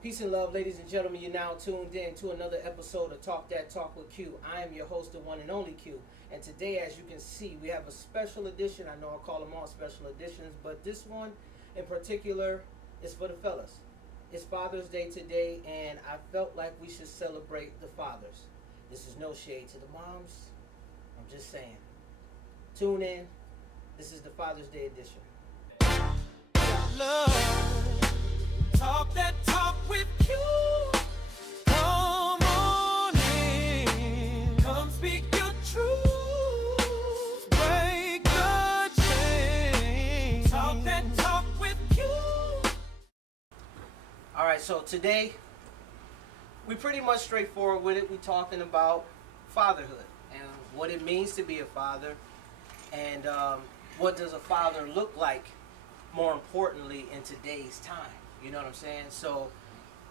Peace and love, ladies and gentlemen. You're now tuned in to another episode of Talk That Talk with Q. I am your host, the one and only Q. And today, as you can see, we have a special edition. I know I call them all special editions, but this one in particular is for the fellas. It's Father's Day today, and I felt like we should celebrate the fathers. This is no shade to the moms. I'm just saying. Tune in. This is the Father's Day edition. Love, talk that talk with you. Come on in, come speak your truth. Break the chain. Talk that talk with you. All right, so today we pretty much straightforward with it. We're talking about fatherhood and what it means to be a father, and what does a father look like, more importantly, in today's time. You know what I'm saying? So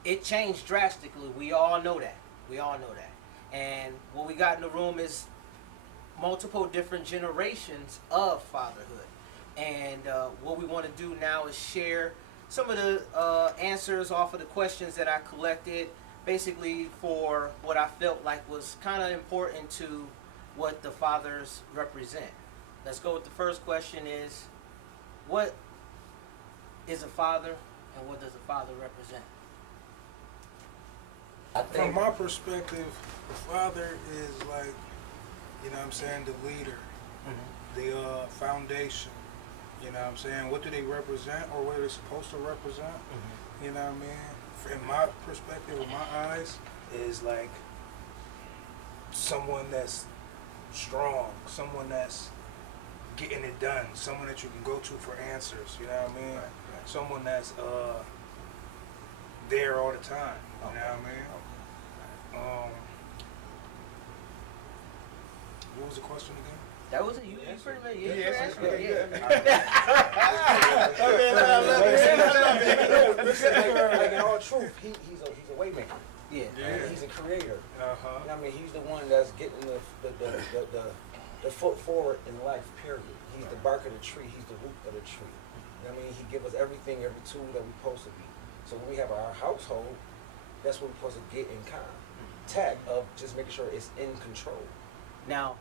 it changed drastically. We all know that. And what we got in the room is multiple different generations of fatherhood. And what we want to do now is share some of the answers off of the questions that I collected, basically for what I felt like was kind of important to what the fathers represent. Let's go with the first question is, what is a father and what does a father represent? From my perspective, the father is like, you know what I'm saying, the leader, the foundation. You know what I'm saying? What do they represent, or what are they supposed to represent? You know what I mean? In my perspective, in my eyes, is like someone that's strong, someone that's getting it done, someone that you can go to for answers. You know what I mean? Right. Someone that's there all the time. You know what I mean? What was the question again? That was it. You pretty much. Like in all truth, he's a waymaker. Yeah. He's a creator. Uh-huh. You know what I mean? He's the one that's getting the foot forward in life, period. He's the bark of the tree. He's the root of the tree. You know what I mean? He gives us everything, every tool that we're supposed to be. So when we have our household, that's what we're supposed to get in contact of, just making sure it's in control. Now,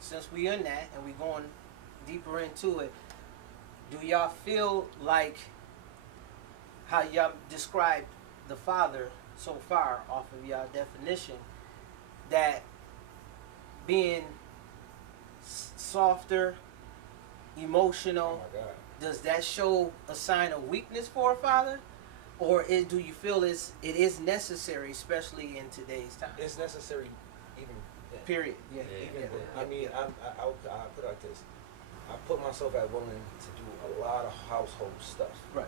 since we in that and we going deeper into it, do y'all feel like how y'all described the father so far off of y'all definition, that being softer, emotional, Oh my God. does that show a sign of weakness for a father? Or do you feel it is necessary, especially in today's time? It's necessary even then. Period. Yeah. Even Yeah. then. I mean, I'll put it like this. I put myself as willing to do a lot of household stuff. Right.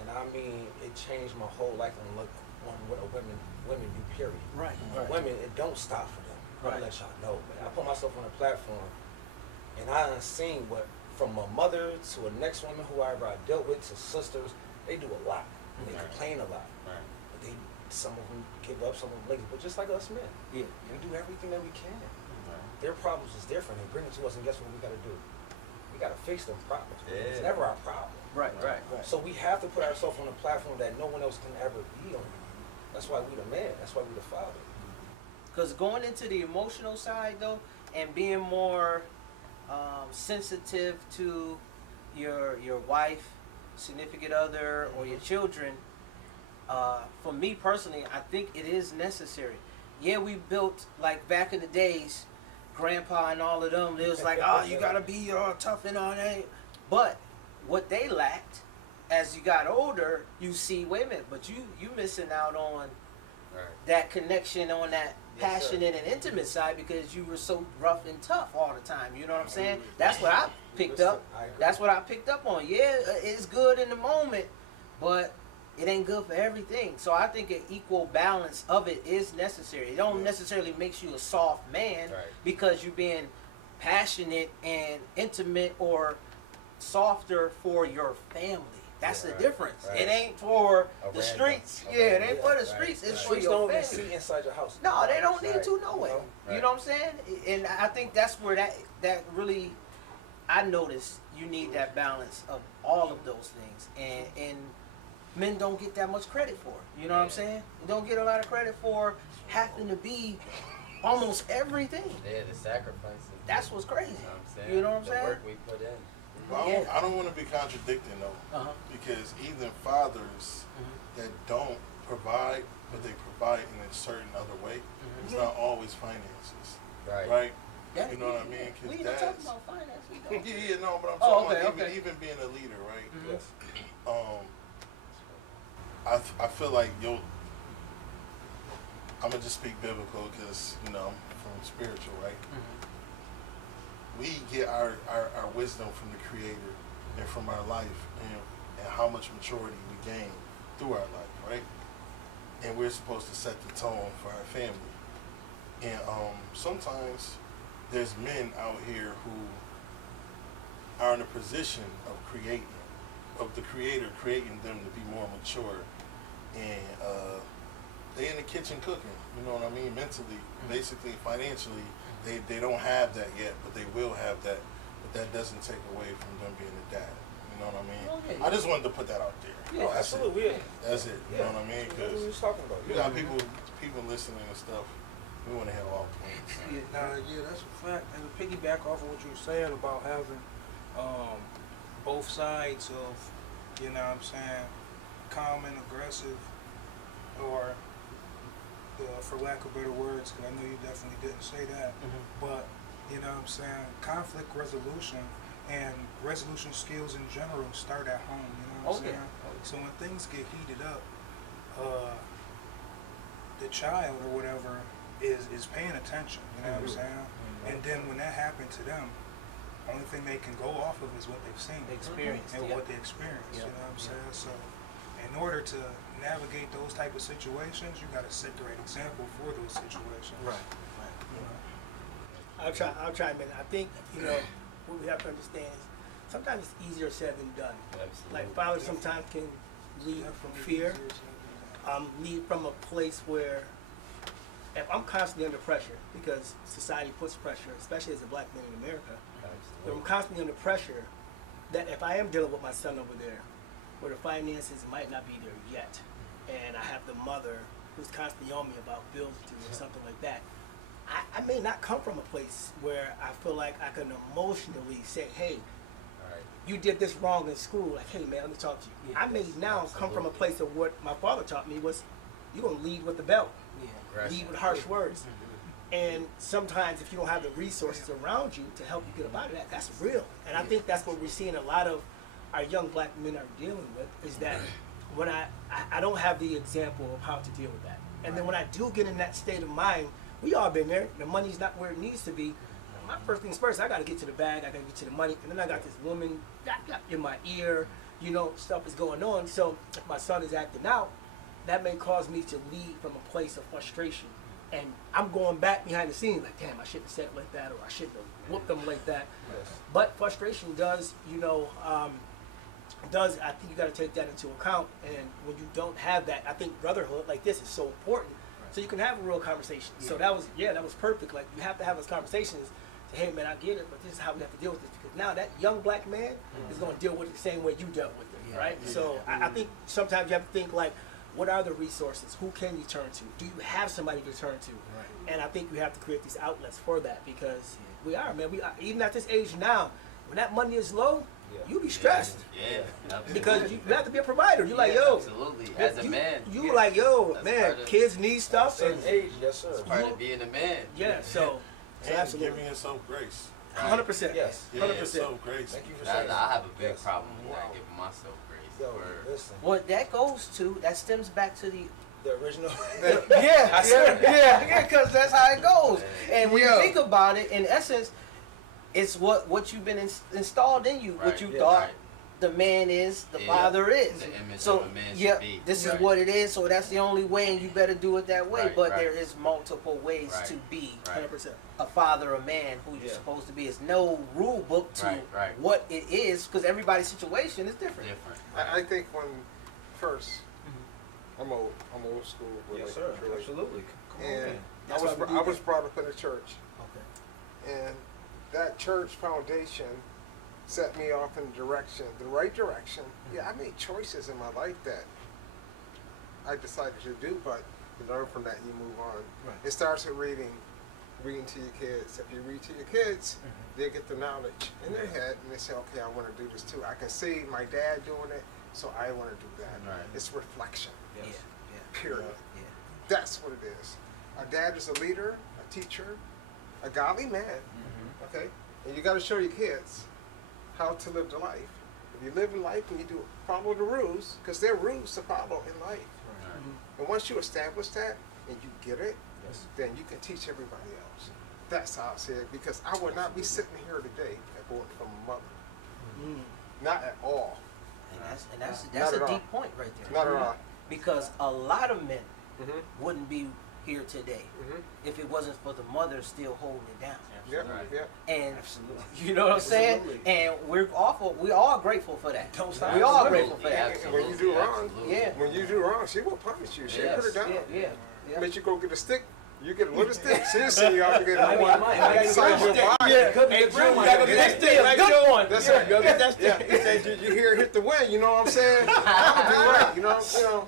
And I mean, it changed my whole life on what women do, period. Right. Women, it don't stop for them. Right. I'll let y'all know, man. I put myself on a platform, and I done seen what, from a mother to a next woman, whoever I dealt with, to sisters, they do a lot. They complain a lot. Right. But some of them give up, some of them lazy. But just like us men, Yeah. we do everything that we can. Their problems is different. They bring it to us, and guess what we got to do? We got to fix them problems. Yeah. It's never our problem. Right. So we have to put ourselves on a platform that no one else can ever be on. That's why we the man. That's why we the father. Because going into the emotional side, though, and being more sensitive to your wife, significant other, or your children, for me personally, I think it is necessary. Yeah, we built, like back in the days, grandpa and all of them, it was like, oh, you gotta be tough and all that. But what they lacked, as you got older, you see, wait a minute, but you missing out on that connection, on that passionate and intimate side, because you were so rough and tough all the time. You know what I'm saying? That's what I picked up. That's what I picked up on. Yeah, it's good in the moment, but it ain't good for everything. So I think an equal balance of it is necessary. It don't necessarily makes you a soft man because you're being passionate and intimate or softer for your family. That's the difference. It ain't for the streets. It ain't for the streets. It's for your don't family. see inside your house. No, they don't need to know it. No. You know what I'm saying? And I think that's where that really, I noticed you need that balance of all of those things. And men don't get that much credit for. You know what I'm saying? You don't get a lot of credit for having to be almost everything. Yeah, the sacrifices. That's what's crazy. You know what I'm saying? You know what I'm the saying? work we put in. Well, Yeah. I don't want to be contradicting though, Uh-huh. because even fathers that don't provide, but they provide in a certain other way, it's not always finances, Right. right? Yeah. You know what I mean? We Because ain't talking dads. about finance. We don't. Yeah, no, but I'm Oh, talking okay, about okay. even being a leader, right? Yes. I feel like I'm gonna just speak biblical because I'm from spiritual, right? We get our wisdom from the Creator and from our life and how much maturity we gain through our life, right? And we're supposed to set the tone for our family. And sometimes there's men out here who are in a position of the Creator creating them to be more mature, and they in the kitchen cooking. You know what I mean? Mentally, basically, financially, they don't have that yet, but they will have that. But that doesn't take away from them being a dad. You know what I mean? Okay. I just wanted to put that out there. Yeah, Oh, That's it. absolutely. Yeah. That's it. You know what I mean? That's what we Because was talking about. you got people listening and stuff. We want to hear all points. Yeah, that's a fact. And to piggyback off of what you were saying about having both sides of, you know what I'm saying, calm and aggressive, or for lack of better words, because I know you definitely didn't say that, but, you know what I'm saying, conflict resolution and resolution skills in general start at home, you know what I'm Okay. saying? So when things get heated up, the child or whatever is paying attention, you know what I'm saying? And then when that happened to them, only thing they can go off of is what they've seen. Experience, And yeah. what they experienced, you Yeah, know what I'm yeah. saying? So in order to navigate those type of situations, you gotta set the right example for those situations. Right. You know? I'll chime in. I think, what we have to understand is sometimes it's easier said than done. Absolutely. Like fathers sometimes can lead from fear, lead from a place where if I'm constantly under pressure, because society puts pressure, especially as a black man in America, if I'm constantly under pressure, that if I am dealing with my son over there, where the finances might not be there yet, and I have the mother who's constantly on me about bills due or something like that, I may not come from a place where I feel like I can emotionally say, hey, Right. you did this wrong in school. Like, hey, man, let me talk to you. Yeah, I may now come from a place of what my father taught me was, you're going to lead with the belt, Yeah. Right. lead with harsh words. And sometimes if you don't have the resources around you to help you get up out of that, that's real. And I think that's what we're seeing a lot of our young black men are dealing with, is that when I don't have the example of how to deal with that. And then when I do get in that state of mind, we all been there, the money's not where it needs to be. My first things first, I gotta get to the bag, I gotta get to the money, and then I got this woman in my ear, stuff is going on. So if my son is acting out, that may cause me to lead from a place of frustration. And I'm going back behind the scenes like, damn, I shouldn't have said it like that, or I shouldn't have whooped them like that. Yes. But frustration does, I think you got to take that into account. And when you don't have that, I think brotherhood like this is so important. So you can have a real conversation. So that was perfect. Like, you have to have those conversations. Say, hey man, I get it, but this is how we have to deal with this, because now that young black man is going to deal with it the same way you dealt with it, Yeah. right? Yeah. So I think sometimes you have to think like, what are the resources? Who can you turn to? Do you have somebody to turn to? Right. And I think you have to create these outlets for that, because we are, man. We are, even at this age now, when that money is low, Yeah. you be stressed. Yeah. Absolutely. Because you have to be a provider. You're like, Yeah, yo. Absolutely. As a man. You like, yo, That's man, part of- kids need stuff. Certain And, age, yes sir. It's part of being a man. yeah, so And absolutely. giving yourself grace. 100%. Yes. Yeah, 100%. yourself grace. Thank you for saying I that. have a big Yes. problem with Wow. not giving myself grace. Yo, Word. listen, What that stems back to the original. yeah, because that's how it goes. And when Yeah. you think about it, in essence, it's what you've been installed in you, what Right, you yeah. thought Right. the man is, the Yeah. father is. The image So of a man should yeah, be. this Right. is what it is. So that's the only way, and you better do it that way. Right, But right. there is multiple ways Right. to be Right. 100%. a father, a man, who you're Yeah. supposed to be. It's no rule book to Right, right. what it is, because everybody's situation is different. Different. I think first, I'm old school. Yes sir. really. Absolutely. And That's I why we do was this. brought up in a church, Okay. and that church foundation set me off in the right direction. Yeah, I made choices in my life that I decided to do, but you learn from that and you move on. Right. It starts with reading to your kids. If you read to your kids, they get the knowledge in their head and they say, okay, I want to do this too. I can see my dad doing it, so I want to do that. Right. It's reflection, Yeah, yeah, period. yeah. That's what it is. A dad is a leader, a teacher, a godly man, okay? And you got to show your kids how to live the life. If you live in life and you do follow the rules, because there are rules to follow in life. And once you establish that and you get it, then you can teach everybody else. That's how I say it, because I would not be sitting here today if it wasn't from a mother. Not at all. And that's Not a at deep all. point right there. Not at all. Because a lot of men Mm-hmm. wouldn't be here today if it wasn't for the mother still holding it down. Yeah, Right. yeah. And Absolutely. you know what I'm saying? Absolutely. And we're all grateful for that. Don't stop. We all Absolutely. grateful for that. And when you do wrong, Yeah. when you do wrong, she will punish you. She'll Yes. put it down. Yeah. Make you go get a stick. You get a little stick. She'll send you out to get I a mean, one. I might Inside your body. Could be a good one. You gotta go get that stick, like Joe one. That's Yeah, it. go get that Yeah, stick. he said you hear it hit the wind. You know what I'm saying? That would be right. You know. So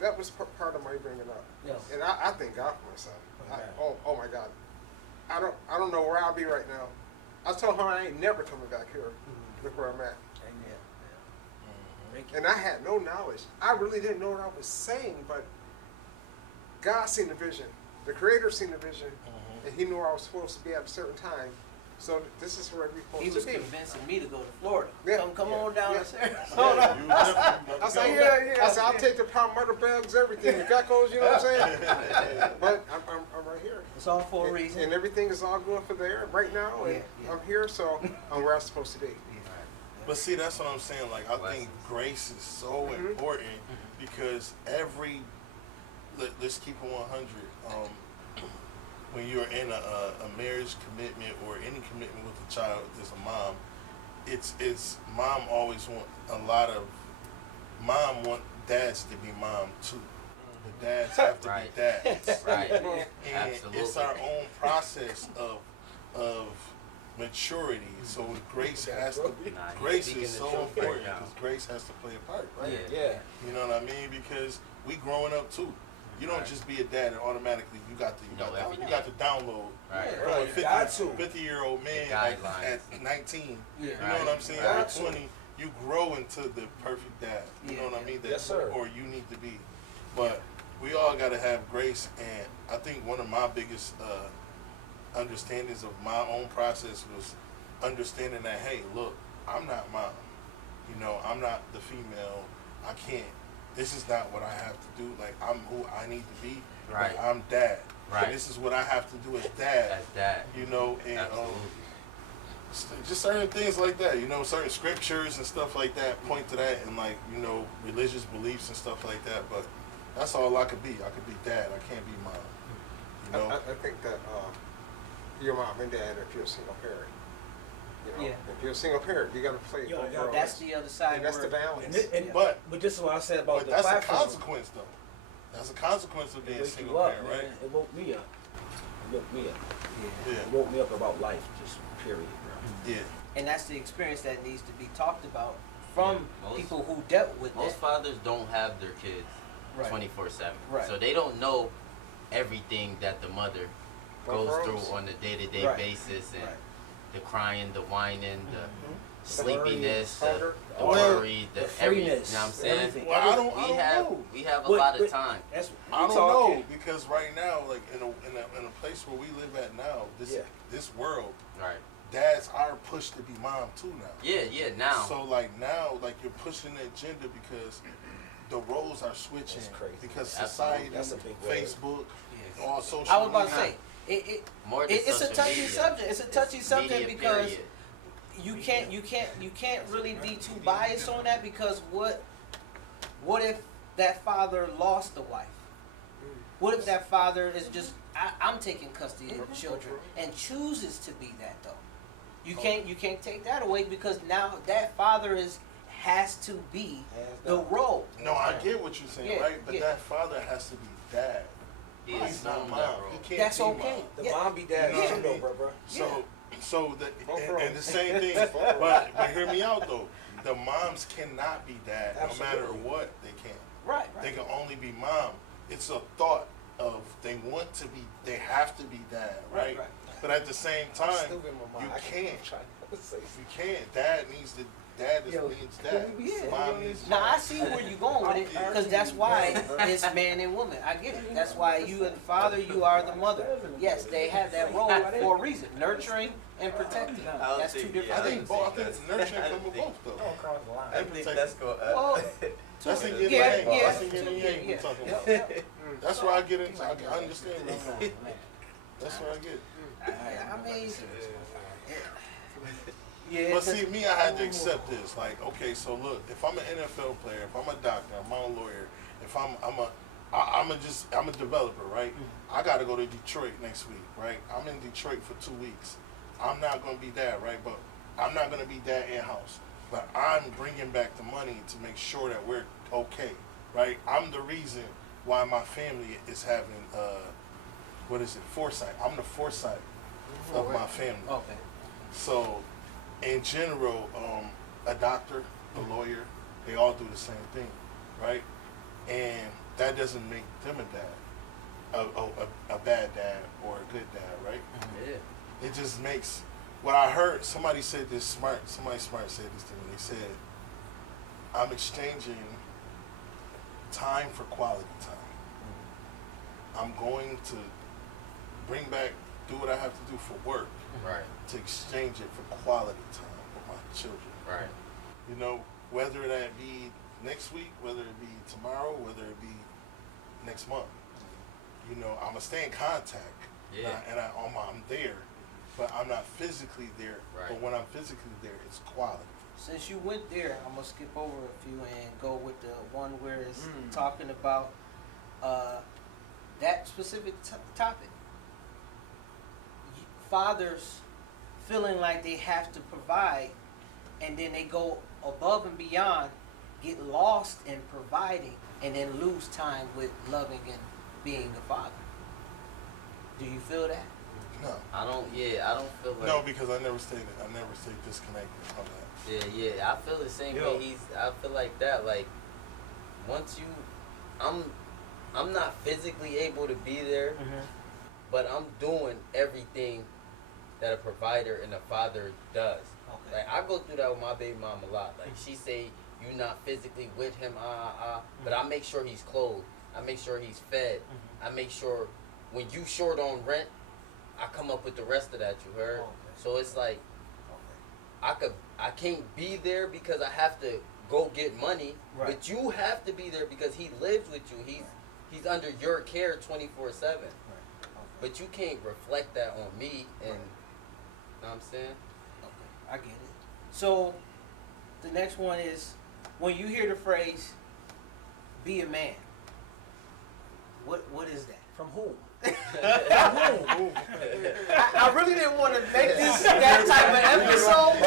that was part of my bringing up. Yes. And I thank God for my son. Oh my God. I don't know where I'll be right now. I told her I ain't never coming back here. Look where I'm at. And I had no knowledge. I really didn't know what I was saying, but God seen the vision. The Creator seen the vision, and He knew where I was supposed to be at a certain time. So this is where we're He supposed was to be. convincing me to go to Florida. Yeah. Come on down Yeah. to Sarasota. Yeah, you definitely I said, Yeah. I said, I'll take the powder bugs, everything, the geckos, you know what I'm saying? But I'm right here. It's all for a reason. And everything is all going for there right now, and Yeah. I'm here, so I'm where I'm supposed to be. But see, that's what I'm saying. Like, I think grace is so important because let's keep it 100. When you're in a marriage commitment or any commitment with a child, there's a mom. It's mom always want dads to be mom too. The dads have to Right. be dads. Right. And Absolutely. it's our own process of maturity. So grace has to be. Nah, he's Grace speaking is the so truth right important now. because grace has to play a part, right? Yeah. You know what I mean? Because we growing up too. You don't Right. just be a dad and automatically you got Know everything. to download Right. from a 50, Got to. 50-year-old man The at guidelines. 19. Yeah. You know what I'm saying? Right. At 20, you grow into the perfect dad. You know what I mean? That, Yes, sir. Or you need to be. But we all got to have grace. And I think one of my biggest understandings of my own process was understanding that, hey, look, I'm not mom. You know, I'm not the female. I can't. This is not what I have to do. Like, I'm who I need to be. Right. Like, I'm dad. Right. And this is what I have to do as dad. As that. You know, and Absolutely. just certain things like that, you know, certain scriptures and stuff like that point to that, and like, you know, religious beliefs and stuff like that. But that's all I could be. I could be dad. I can't be mom. You know. I think that your mom and dad, if you're a single parent, you know, Yeah. if you're a single parent, you got to play Yo, both yo, roles. That's the other side. and that's the where- balance. But But this is what I said about but the that's a platform. consequence though. That's a consequence of being a It wake single you up, parent, man. right? It woke me up. It woke me up. Yeah. Yeah. It woke me up about life, just period, bro. Yeah. And that's the experience that needs to be talked about from Most- people who dealt with Most it. fathers don't have their kids Right. 24/7. Right. So they don't know everything that the mother goes Both through roles. on a day-to-day Right. basis, and Right. the crying, the whining, the The sleepiness, worry, the hunger. worry, the The everything. You freeness, know what I'm saying? everything. Well, I don't We know. have a But- lot of but- time. That's I don't talking. know because right now, like in a place where we live at now, this world, Right. dads are pushed to be mom too now. Yeah. Now. So like now, like you're pushing the agenda because the roles are switching. That's crazy. Because Absolutely. society, That's a big word. Facebook, Yeah. all social I was about to media. say it More than it's a social touchy media. subject. It's a touchy It's subject media, because period. you can't really be too biased on that because what if that father lost the wife? What if that father is just I'm taking custody of the children and chooses to be that though? You can't take that away because now that father has to be the role. No, I get what you're saying, Yeah, right? But yeah. that father has to be dad. He He's is not known mom. that role. He can't That's be okay. mom. The Yeah. mom be dad You know too, what I though, mean? bro. So Both and roles. the same thing. Both roles. but hear me out though. The moms cannot be dad no matter Absolutely. what. They can't. Right. They can only be mom. It's a thought of they want to be, they have to be dad, right? Right. But at the same time, Still in my mind. you I can't. try to say You can't. Dad needs to. Dad just Yo, needs can dad. we be serious? Mom needs Now mom. I see where you're going with it, because that's why it's man and woman. I get it. That's why you and the father, you are the mother. Yes, they have that role for a reason, nurturing and protecting. don't That's two think- different I yeah, think things. both. I think nurturing I come with think- both though. don't cross the line. I think protect- that's go. Well, That's in yeah, yin and yeah, yang. That's in yin and yeah, yang we're yeah. talking Yep, about. yep. That's where I get into. I understand. That's where I get. I mean, yeah. But 'cause- see, me, I had to accept this. Like, okay, so look, if I'm an NFL player, if I'm a doctor, I'm a lawyer, if I'm a developer, right? I got to go to Detroit next week, right? I'm in Detroit for 2 weeks. I'm not going to be dad, right? But I'm not going to be dad in-house. But I'm bringing back the money to make sure that we're okay, right? I'm the reason why my family is having, foresight. I'm the foresight of my family. Okay. So, in general, a doctor, a lawyer, they all do the same thing, right? And that doesn't make them a dad, a bad dad or a good dad, right? Yeah. It just makes, what I heard, somebody said this smart, somebody smart said this to me. They said, I'm exchanging time for quality time. I'm going to bring back, do what I have to do for work, Right. to exchange it for quality time with my children. Right. You know, whether that be next week, whether it be tomorrow, whether it be next month. You know, I'm gonna stay in contact. Yeah. I'm there, but I'm not physically there. Right. But when I'm physically there, it's quality. Since you went there, I'm gonna skip over a few and go with the one where it's talking about that specific topic. Fathers feeling like they have to provide, and then they go above and beyond, get lost in providing, and then lose time with loving and being a father. Do you feel that? No. I don't feel like. No, because I never stayed disconnected from that. Yeah, I feel the same Yo. way. I feel like that. Like, once you, I'm not physically able to be there, but I'm doing everything that a provider and a father does. Okay. Like, I go through that with my baby mom a lot. Like, she say you not physically with him, but I make sure he's clothed. I make sure he's fed. I make sure when you short on rent, I come up with the rest of that. You heard? Okay. So it's like I can't be there because I have to go get money, Right. but you have to be there because he lives with you. He's under your care 24/7. But you can't reflect that on me, and you know what I'm saying? Okay, I get it. So, the next one is, when you hear the phrase, be a man, what is that? From whom? I really didn't want to make this that type of episode.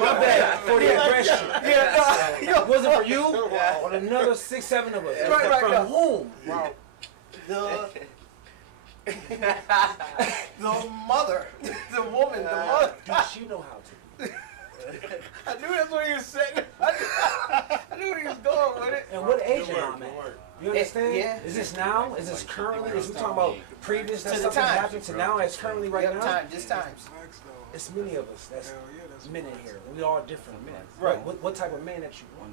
My bad for the aggression. Yeah, It wasn't for you or another 6, 7 of us. Right, From no. whom? Wow. The mother, the woman, the mother. Does she know how to? I knew that's what he was saying. I knew where he was going with it. And what age Good am work, I good work. You understand? Yeah. Is this now? Is this currently? Is we talking about previous that To the something times. happened to now as currently right Yep, now? just times. Flex, though. It's many of us that's Hell yeah, that's men in flex. here. We all different men. Right. What type of man that you want?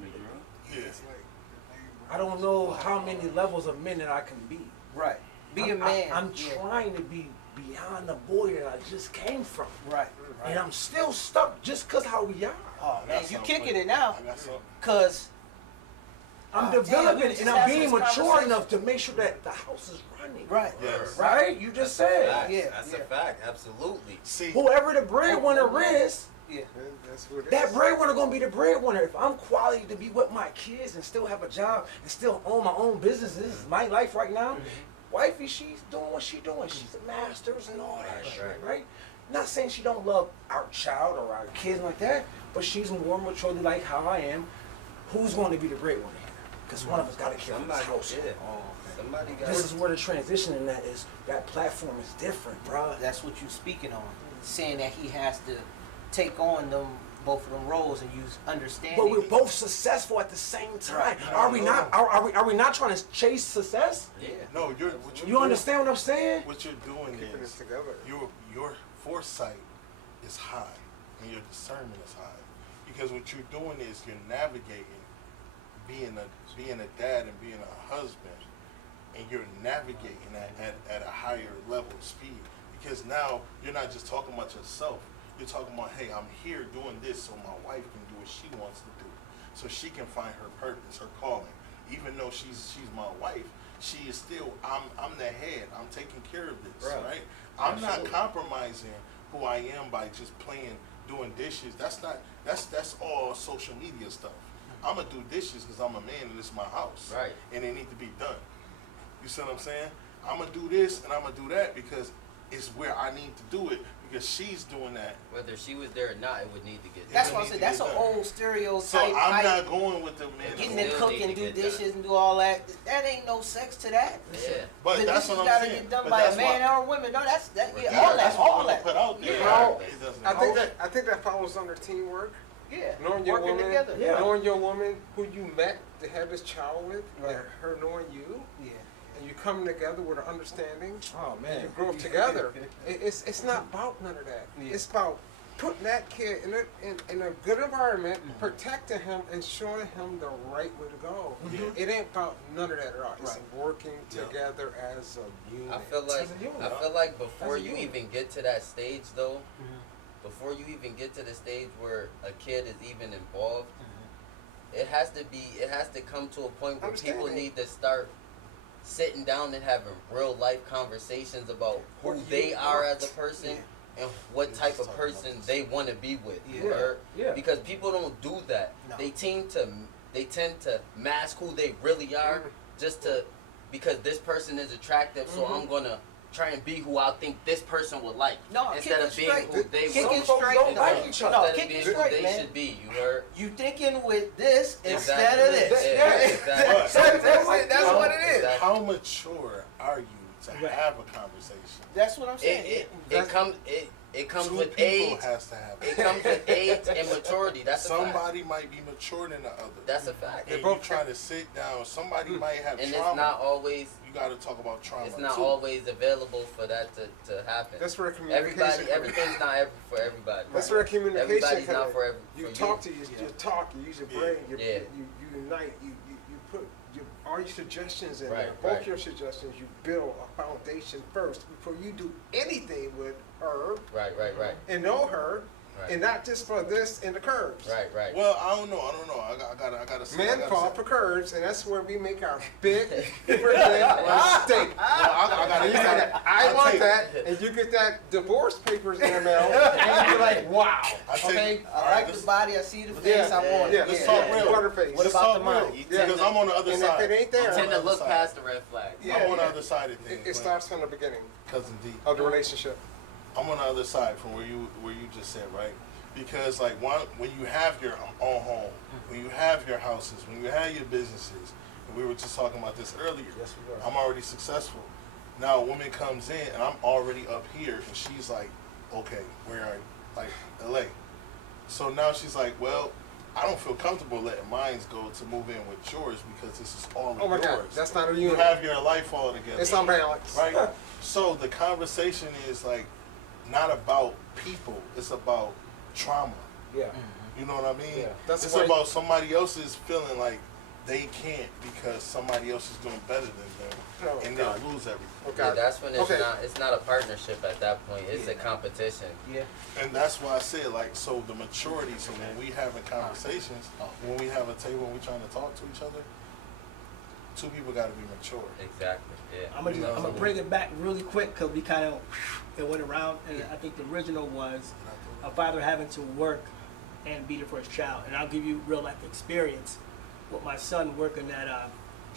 Yeah. It's like the name I don't know how many levels of men that I can be. Right. Be a man. I'm Yeah. trying to be beyond the boy that I just came from. Right. And I'm still stuck just because how we are. Oh I man, got you something kicking for you. it now, I got something. cause I'm damn, developing we just and I'm had being this mature conversation. enough to make sure that the house is running. right. Yes. Right? You just said. Facts. Yeah, That's yeah. a fact. Absolutely. See, Whoever the breadwinner is, Yeah. That's what it that is. breadwinner gonna be the breadwinner. If I'm quality to be with my kids and still have a job and still own my own business, this is my life right now. Wifey, she's doing what she's doing. She's a master's and all that shit, right? Not saying she don't love our child or our kids like that, but she's more maturely like how I am. Who's going to be the breadwinner here? Because one of us got to care for this Somebody, house. yeah. Somebody got. This is where the transition in that is. That platform is different, bro. That's what you speaking on. Saying that he has to take on them both of them roles and you understanding. But we're both successful at the same time. Right. Are we not? Are we not trying to chase success? Yeah. No, what you're You understand what I'm saying? What you're doing Keeping is this together. your foresight is high and your discernment is high, because what you're doing is you're navigating being a dad and being a husband, and you're navigating at a higher level of speed, because now you're not just talking about yourself. You're talking about, hey, I'm here doing this so my wife can do what she wants to do, so she can find her purpose, her calling. Even though she's my wife, she is still, I'm the head. I'm taking care of this, right? I'm not compromising who I am by just doing dishes. That's all social media stuff. I'm gonna do dishes because I'm a man and it's my house, Right. and they need to be done. You see what I'm saying? I'm gonna do this and I'm gonna do that because it's where I need to do it, because she's doing that. Whether she was there or not, it would need to get That's done. what I said. That's an old stereotype. So I'm type, not going with the man. getting Still to cook need and to do get done. dishes and do all that. That ain't no sex to that. Yeah. But The that's dishes what I'm gotta saying. get done But by a that's man why- or a woman. No, that's that. Yeah, Regardless, all that. That's what All I'm that. put out there. Well, It doesn't. I think that falls under teamwork. Yeah. Knowing your Working woman, together. Yeah. knowing your woman who you met to have this child with, Right. and her knowing you, Yeah. and you coming together with an understanding, Oh and you grow together. It's not about none of that. Yeah. It's about putting that kid in a good environment, protecting him, and showing him the right way to go. Yeah. It ain't about none of that at all. It's Right. working Yeah. together as a unit. I feel like before As a you unit. even get to that stage though, before you even get to the stage where a kid is even involved, it has to come to a point where people Understanding. need to start sitting down and having real life conversations about who What you they are want. as a person and what type of person they want to be with. Yeah. or- Yeah. Because people don't do that. No. They tend to mask who they really are just to, because this person is attractive, so I'm gonna try and be who I think this person would like. No, instead kick of it being straight. who they Kick would it folks straight. don't No, like each other. No, instead kick of being it who straight, they man. should be. You heard? You thinking with this instead Exactly. of this. Yeah, exactly. That's what it is. Exactly. How mature are you to Right. have a conversation? That's what I'm saying. It comes Two with people age. has to have It comes with age and maturity. That's a fact. Somebody might be mature than the other. That's a fact. and you trying to sit down. Somebody might have And trauma. it's not always. You got to talk about trauma. It's not too. always available for that to happen. That's where communication. Everything's not for everybody. That's where communication Everybody's comes not in. for every. You for talk to you talk, you use your brain, Yeah. you unite, you put all your suggestions in Right, there. Both right. your suggestions, you build a foundation first before you do anything with her Right. and know her, Right. and not just for this and the curves. Right. Well, I don't know. I gotta say. Men I fall gotta for say. curves, and that's where we make our big mistake. I And you gotta. say, I I want take- that, and you get that divorce papers in the mail, and you're like, wow. I take- Okay. I All right, like let's- the body. I see the face. I want it. Yeah, Let's talk real. Butterface. What Let's about talk the mind? real. Yeah. Because I'm on the other And side. if it ain't there, Tend to other look side. past the red flags. Yeah. I'm on the other side of things. It starts from the beginning Cousin D. of the relationship. I'm on the other side from where you just said, right? Because like when you have your own home, when you have your houses, when you have your businesses, and we were just talking about this earlier. Yes, we were. I'm already successful. Now a woman comes in and I'm already up here, and she's like, okay, where are you? Like LA. So now she's like, well, I don't feel comfortable letting mine go to move in with yours because this is all Oh my yours. God, that's not a You unit. have your life all together. It's unbalanced. Right? So the conversation is like not about people, it's about trauma. Yeah. You know what I mean? Yeah. That's It's why- about somebody else's feeling like they can't because somebody else is doing better than them, Oh, and God. they'll lose everything. Okay. Yeah, that's when Okay. it's not a partnership at that point. It's a competition. Yeah. And that's why I said like, so the maturity. So when we having conversations, when we have a table, and we trying to talk to each other, two people got to be mature. Exactly. Yeah. I'm gonna bring it back really quick because we kind of it went around, and I think the original was a father having to work and be there for his child. And I'll give you real life experience with my son working at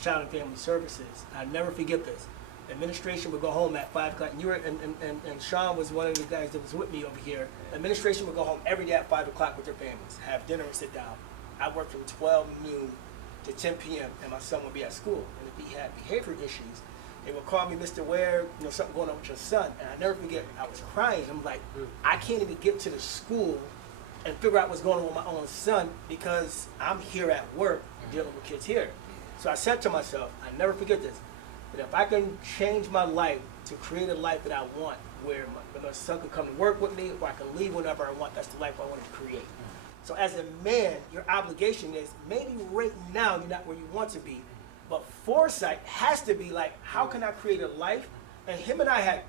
Child and Family Services. I'll never forget this. The administration would go home at 5 o'clock. And you were and Sean was one of the guys that was with me over here. The administration would go home every day at 5 o'clock with their families, have dinner and sit down. I worked from 12 noon to 10 p.m. and my son would be at school. And if he had behavior issues, they would call me, Mr. Ware, something going on with your son. And I never forget, I was crying. I'm like, I can't even get to the school and figure out what's going on with my own son because I'm here at work dealing with kids here. So I said to myself, I never forget this, that if I can change my life to create a life that I want, where my son can come to work with me, or I can leave whenever I want, that's the life I want to create. So as a man, your obligation is, maybe right now you're not where you want to be, but foresight has to be like, how can I create a life? And him and I had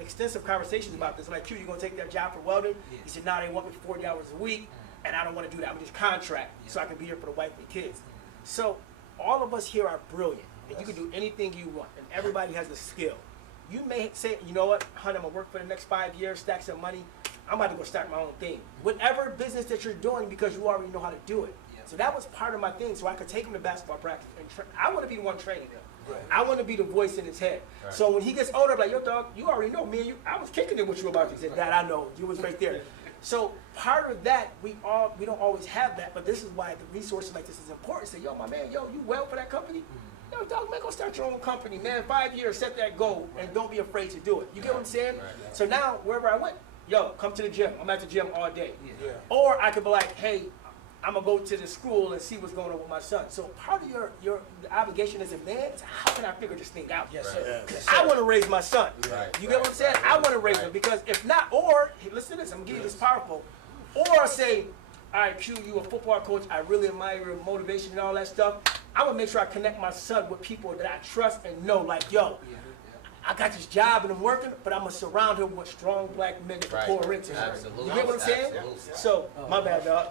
extensive conversations about this. I'm like, Q, you gonna take that job for welding? He said, no, they want me 40 hours a week, and I don't want to do that. I'm just contract, so I can be here for the wife and kids. So all of us here are brilliant, and you can do anything you want, and everybody has a skill. You may say, you know what, honey, I'm gonna work for the next 5 years, stack some money. I'm about to go start my own thing. Whatever business that you're doing, because you already know how to do it. So that was part of my thing, so I could take him to basketball practice. And I want to be the one training him. I want to be the voice in his head. So when he gets older, I'm like, yo, dog, you already know, me and you, I was kicking it with you about you. He said, Dad, I know, you was right there. So part of that, we don't always have that, but this is why the resources like this is important. Say, yo, my man, yo, you well for that company? Yo, dog, man, go start your own company, man. 5 years, set that goal, and don't be afraid to do it. You get what I'm saying? So now, wherever I went, yo, come to the gym. I'm at the gym all day. Or I could be like, hey, I'm gonna go to the school and see what's going on with my son. So part of your obligation as a man is, how can I figure this thing out? Yes, sir. Because I want to raise my son. You get what I'm saying? I want to raise him, Right. because if not, or hey, listen to this, I'm gonna give you this powerful. Or say, all right, Q, you a football coach. I really admire your motivation and all that stuff. I'm gonna make sure I connect my son with people that I trust and know. Like, yo, I got this job and I'm working, but I'm gonna surround him with strong black men that can Right. pour into him. Absolutely. You get what I'm saying? Absolutely. So, my bad, dog.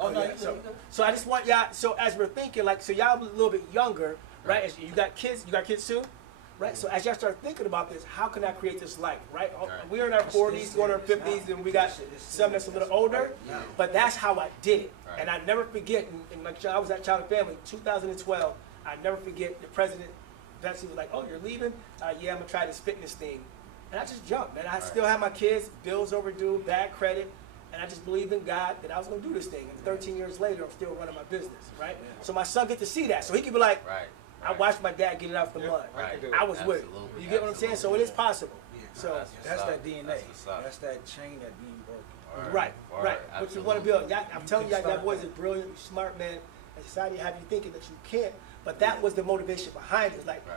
Oh, no, yeah. you good, So, you good. so I just want y'all. So as we're thinking, like, so y'all a little bit younger, right? As you got kids. You got kids too, right? So as y'all start thinking about this, how can I create this life, right? We're in our 40s, going to our 50s, and we got some that's a little older. But that's how I did it, Right. and I never forget. And like I was at Child and Family, 2012. I never forget the president. Betsy was like, "Oh, you're leaving? Yeah, I'm gonna try this fitness thing," and I just jumped. Man, I still have my kids, bills overdue, bad credit. And I just believed in God that I was going to do this thing. And 13 years later, I'm still running my business, right? So my son get to see that. So he can be like, Right. I watched my dad get it out the mud. Right. I was with it. Absolutely. You get what I'm saying? So it is possible. So, That's that DNA. That's what's up. That's that chain that being broken. right, Word. right. What you want to Absolutely. build. I'm telling y'all, that boys are brilliant, you're smart, man. And society have you thinking that you can't. But that was the motivation behind it. Like, Right.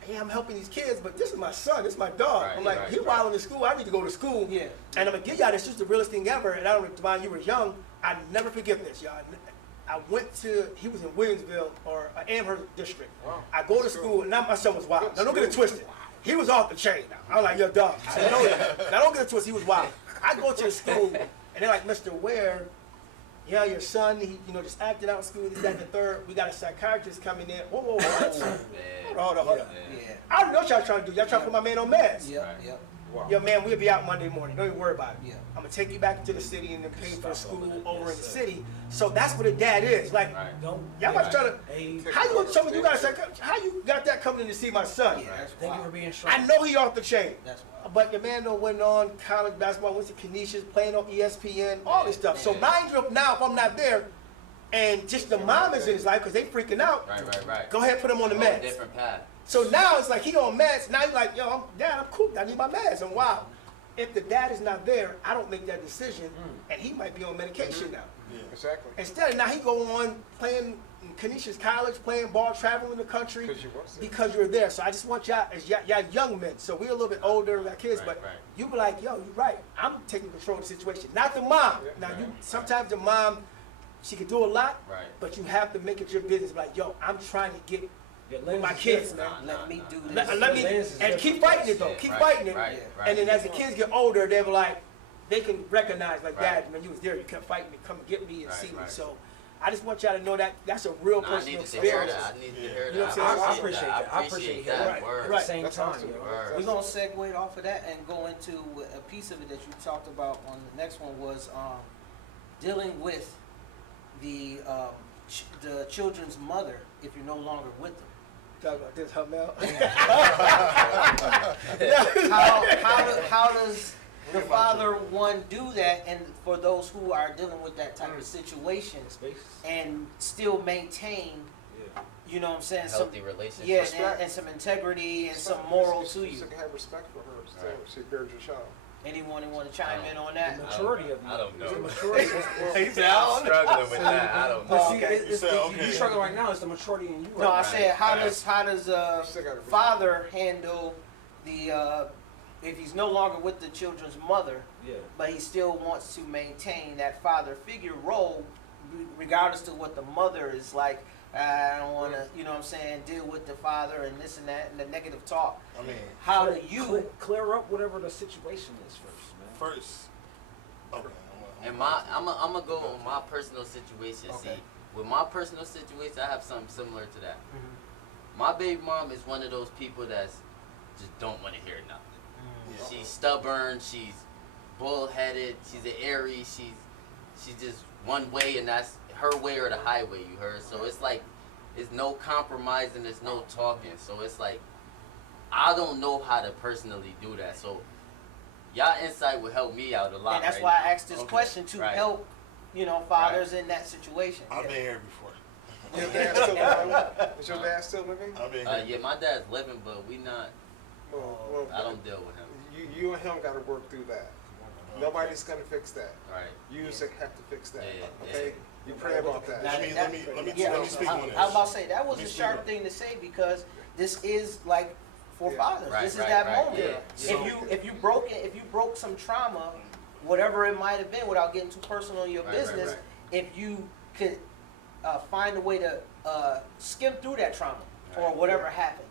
hey, I'm helping these kids, but this is my son, this is my dog. Right, I'm like, right, he wilding in school, I need to go to school. Yeah. And I'm gonna give y'all this, this is the realest thing ever. And I don't know, Devon, you were young, I never forget this, y'all. I went to, he was in Williamsville or Amherst district. Wow. I go to school, and now my son was wild. Now don't get it twisted. He was off the chain now. I was like, yo, dog, I know that. Now don't get it twisted, he was wild. I go to the school, and they're like, Mr. Ware, yeah, your son, he, just acting out in school, this, that, and the third. We got a psychiatrist coming in. Whoa, what? Man. Hold on. Yeah. I don't know what y'all trying to do. Y'all trying to put my man on meds. Yep, Right. yep. Yo, man, we'll be out Monday morning. Don't even worry about it. Yeah. I'm gonna take you back into the city and then pay for school over in the city. So that's what a dad is. Like, Right. Don't. y'all about to try to. Hey, How you gonna tell me you got a psychiatrist? How you got that coming in to see my son? Yeah, that's thank you wild. for being strong. I know he off the chain. That's wild. But your man done went on college basketball, went to Canisius, playing on ESPN, all this stuff. So mind you, now if I'm not there, and just the mom is in his life because they freaking out, Right. go ahead and put him on the Whole meds. different path. So now it's like he on meds. Now he's like, yo, Dad, I'm cool. I need my meds. I'm wild. If the dad is not there, I don't make that decision, and he might be on medication now. Exactly. Instead, now he go on playing in Canisius College, playing ball, traveling the country Because you was there. because you're there. So I just want y'all, as y'all young men, so we're a little bit older, we got kids, Right, but right. you be like, yo, you're right. I'm taking control of the situation, not the mom. Now, you sometimes the mom, she can do a lot, Right. but you have to make it your business. Like, yo, I'm trying to get Your with lens my is kids, different. man. Let me do this. Let me, lens is and different. keep fighting it though. Yeah, Keep right, fighting it. right, right. And then as the kids get older, they're like, they can recognize, like, Right. Dad, when you was there, you kept fighting me, come and get me and Right, see me. right. So I just want y'all to know that that's a real No, I personal needed to hear experience. that. I needed to hear You know that. what I'm saying? I appreciate that. I appreciate that. that. Word. Right. At the same That's time, awesome. you know. Word. We're gonna segue off of that and go into a piece of it that you talked about on the next one was dealing with the children's mother if you're no longer with them. Talk about this, Hamel. How does the father one do that? And for those who are dealing with that type of situation and still maintain, you know what I'm saying, some Healthy relationship. yeah, and some integrity and some moral to you. You can have respect for her. Still, Right. she bears your child. Anyone who want to chime in on that? The maturity of you. I don't know. It's the maturity. He said, I'm struggling with that. I don't But know. see, okay. you struggling right now. It's the maturity in you. No, right I now. said how Right. does Still gotta be- father handle the if he's no longer with the children's mother, Yeah. but he still wants to maintain that father figure role, regardless to what the mother is like. I don't want to, you know what I'm saying, deal with the father and this and that and the negative talk. I mean, How do you? Clear up whatever the situation is first, man. first. Okay. And I'm gonna go on my personal situation. Okay. See, with my personal situation, I have something similar to that. Mhm. My baby mom is one of those people that's just don't want to hear nothing. Yeah. She's stubborn. She's bullheaded. She's an Aries. She's just one way, and that's her way or the highway. You heard? So it's like it's no compromising. There's no talking. So it's like I don't know how to personally do that. So y'all insight would help me out a lot. And that's right why now. I asked this Okay. question to Right. help, fathers in that situation. I've been here before. Your dad still living? Is your dad still living? I've been here. Yeah, my dad's living, but we not. Well, I don't deal with him. You and him got to work through that. Nobody's gonna fix that. Right. You have to fix that. Yeah, Okay. yeah. You pray about that. Now, Let me Yeah, let me speak on this. I was about to say that was Let a me speak sharp on- thing to say because this is like for Yeah. fathers. Right, this is right, that right, moment. yeah. So- If you broke some trauma, whatever it might have been, without getting too personal in your Right, right, business, right. if you could find a way to skim through that trauma or Right. whatever happened,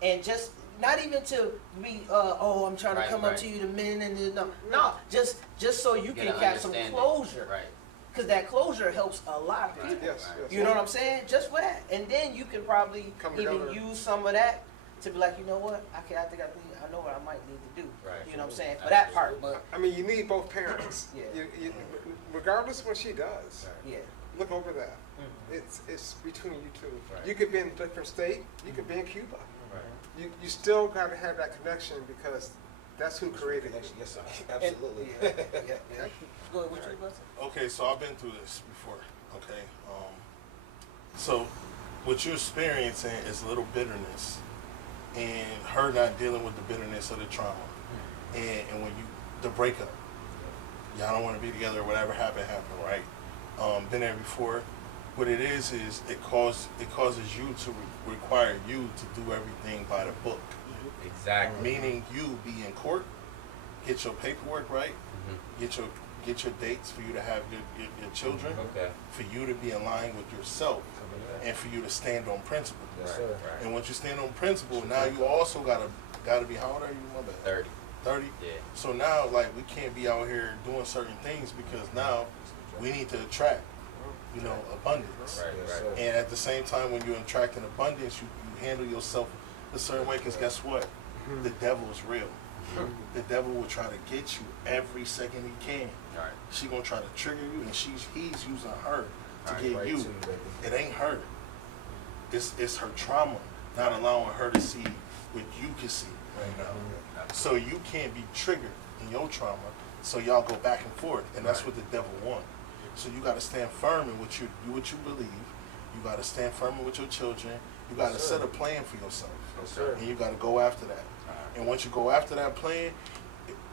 and just not even to be I'm trying to Right, come right. up to you to men and no, just so you Get can an have some understanding. closure. Right. Because that closure helps a lot of Right. people. Yes, yes. You know what I'm saying? Just for that, and then you can probably Come even together. use some of that to be like, you know what? I think I know what I might need to do. Right. You know what I'm saying? For that part, but I mean, you need both parents. Yeah. Regardless of what she does, yeah. look over that. Mhm. It's between you two. Right. You could be in a different state. You could be in Cuba. Right. You still got to have that connection because that's who created you. Yes, sir. And- Absolutely. yeah, yeah, yeah. Go ahead. What you about to say? Okay, so I've been through this before. Okay, so what you're experiencing is a little bitterness, and her not dealing with the bitterness of the trauma, and when the breakup, y'all don't want to be together. Or whatever happened, right? Been there before. What it is it causes you to require you to do everything by the book. Exactly. Meaning you be in court, get your paperwork right, Mhm. get your dates for you to have your children, Okay. for you to be in line with yourself, and for you to stand on principle. Yes, sir. Right. And once you stand on principle, now you also gotta be, how old are you? My bad. 30. 30? Yeah. So now, like, we can't be out here doing certain things because now we need to attract, abundance. Right. Yes, Right. sir. And at the same time, when you're attracting abundance, you handle yourself a certain way. Because guess what? The devil is real. The devil will try to get you every second he can. Right. She gonna try to trigger you, and he's using her to Right, get right you. to you, baby. It ain't her. It's her trauma not allowing her to see what you can see right now. So you can't be triggered in your trauma. So y'all go back and forth, and that's what the devil wants. So you got to stand firm in what you believe. You got to stand firm in with your children. You got to Yes, sir. set a plan for yourself, Yes, sir. and you got to go after that. And once you go after that plan,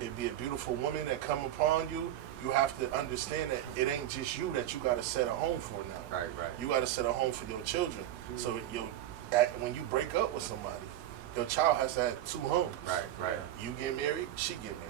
it be a beautiful woman that come upon you. You have to understand that it ain't just you that you got to set a home for now. Right. Right. You got to set a home for your children. So when you break up with somebody, your child has to have two homes. Right. Right. You get married, she get married.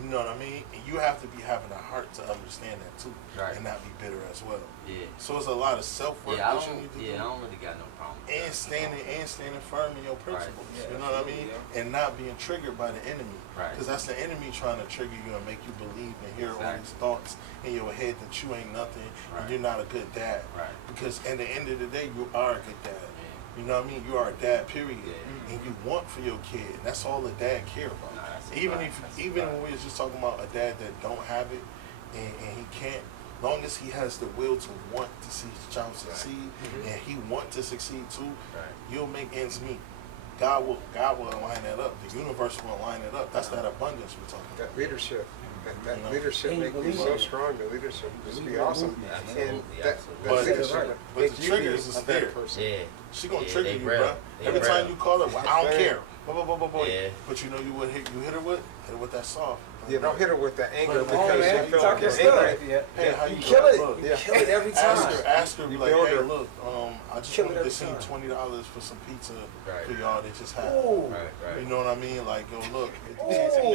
You know what I mean? And you have to be having a heart to understand that too, Right. and not be bitter as well. Yeah. So it's a lot of self work Yeah. I that you don't. need to Yeah. I do, don't really got no problem. with and that. standing firm in your principles. Yeah, You know what I mean? absolutely, And not being triggered by the enemy, Right. because that's the enemy trying to trigger you and make you believe and hear all these Exactly. thoughts in your head that you ain't nothing Right. and you're not a good dad. Right. Because at the end of the day, you are a good dad. Yeah. You know what I mean? You are a dad, period. Yeah. And you want for your kid. And that's all the dad care about. Nah, that's a even fact. if That's a even fact. when we was just talking about a dad that don't have it and he can't, long as he has the will to want to see his child succeed and he want to succeed too, Right. you'll make ends meet. God will align that up. The universe will align it up. That's that abundance we're talking about. That leadership. And that You know? leadership Can you make you believe so it? strong. The leadership just Believe be in awesome. movement. And Absolutely, that absolutely. But- leadership but make the you triggers be is a better there. person. Yeah. She gonna Yeah, trigger they you, real. bro. They Every real. time you call her, well, I don't Man. care. Blah. Yeah. But you know you would hit her with? Hit her with that soft. You don't hit her with that anger Come because on, man. you feel Talk like your you're angry. stuff. Hey, how You you kill doing? it. Look, You kill it every Ask time. her, be You like, build hey, her. look, I just Kill it wanted to every send you time. $20 for some pizza Right. for y'all that just had. Ooh. Right. You know what I mean? Like, yo, look, Ooh.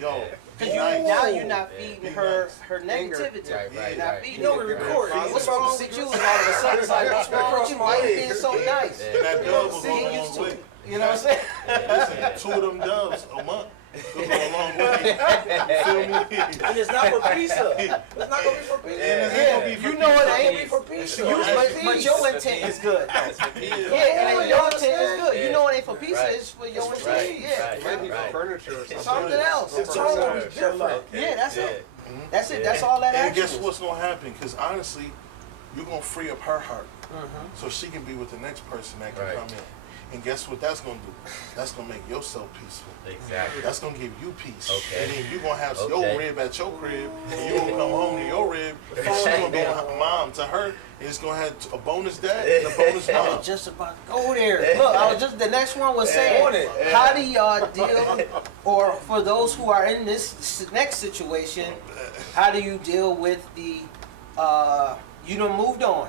yo, be Because nice. now you're not Yeah. feeding Be her nice. her negativity. Right, You're right, not right. feeding You know we it. record. What's wrong with you? And all of a sudden, it's like, what's wrong with you? Why you being so nice? Yeah. And that dub will go Get a used long to way. it. You know what I'm saying? Yeah. Listen, 2 of them dubs a month. It'll go a long way. You feel me? And it's not for pizza. It's not gonna be for pizza. And it's Yeah, gonna be for you know it pizza. ain't. Be for And pizza. she You, gonna ask but your intent is good. Yeah, and your intent is good. You know it ain't for pizza, Right. it's for your Right, intent. Yeah. right. Maybe for furniture or something. Something else. It's totally different. Yeah, that's Yeah. it. That's it. That's all that And action guess is. what's gonna happen? Because honestly, you're gonna free up her heart, so she can be with the next person that can Right. come in. And guess what that's gonna do? That's gonna make yourself peaceful. Exactly. That's gonna give you peace. Okay. And then you're gonna have Okay. your rib at your crib, and you're gonna come home to your rib, and she's gonna be a mom to her, and it's gonna have a bonus dad and a bonus I mom. was just about to go there. Look, I was just the next one was saying, how do y'all deal, or for those who are in this next situation, how do you deal with the you done moved on,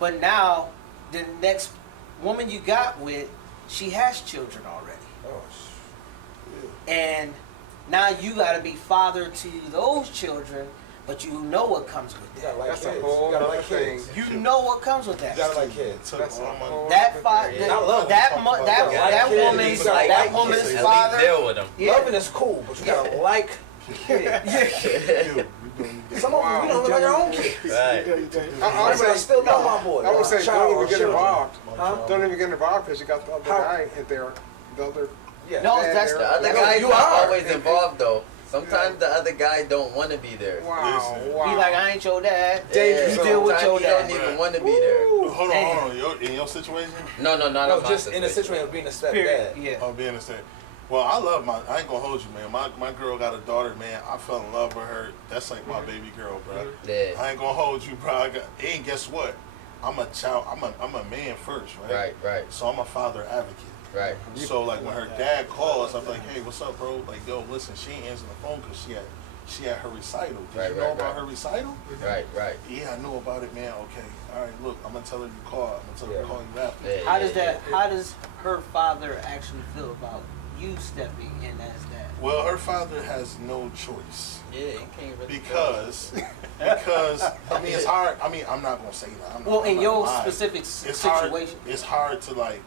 but now the next woman you got with, she has children already, and now you got to be father to those children, but you know what comes with You that. gotta like That's kids. a whole You gotta other like thing. kids. You know what comes with that. You gotta like kids. Took That's all a my- whole That other fa- thing. Yeah. I love that it. mo- that Yeah. that Like woman's kids. that Like woman's kids. At father. least deal with them. Yeah. Loving is cool, but you gotta like kids. You doing- Some of them, you don't even like your own kids. Right. I would I say, still love my boy. I would say Child don't or even get children. involved. Huh? Don't even get involved because you got the other How- guy in there. The other. Yeah. No, dad that's there. The other You guy's you not are. always involved though. Sometimes the other guy don't want to be there. Wow. Listen. Wow. Be like, I ain't your dad. Yeah, You deal with sometimes your he dad. don't even want to be there. Hold on. In your situation? No, not No, in my just in a situation of being a Period. stepdad. Yeah. I'll be understand. Well, I love I ain't gonna hold you, man. My girl got a daughter, man. I fell in love with her. That's like my baby girl, bro. Yeah. I ain't gonna hold you, bro. And guess what? I'm a child. I'm a man first, right? Right. So I'm a father advocate. Right. So like when her dad calls, I'm like, hey, what's up, bro? Like, yo, listen, she ain't answering the phone because she had her recital. Did Right, you know right, about right. her recital? Right. Yeah, I knew about it, man. Okay, all right. Look, I'm gonna tell her you call. I'm gonna tell her to call you after. Yeah, How does yeah, that? How does her father actually feel about you stepping in as dad? Well, her father has no choice. Yeah, you can't really Because I mean it's hard. I mean I'm not gonna say that. Well, I'm in not your lying. specific It's situation. It's hard to like,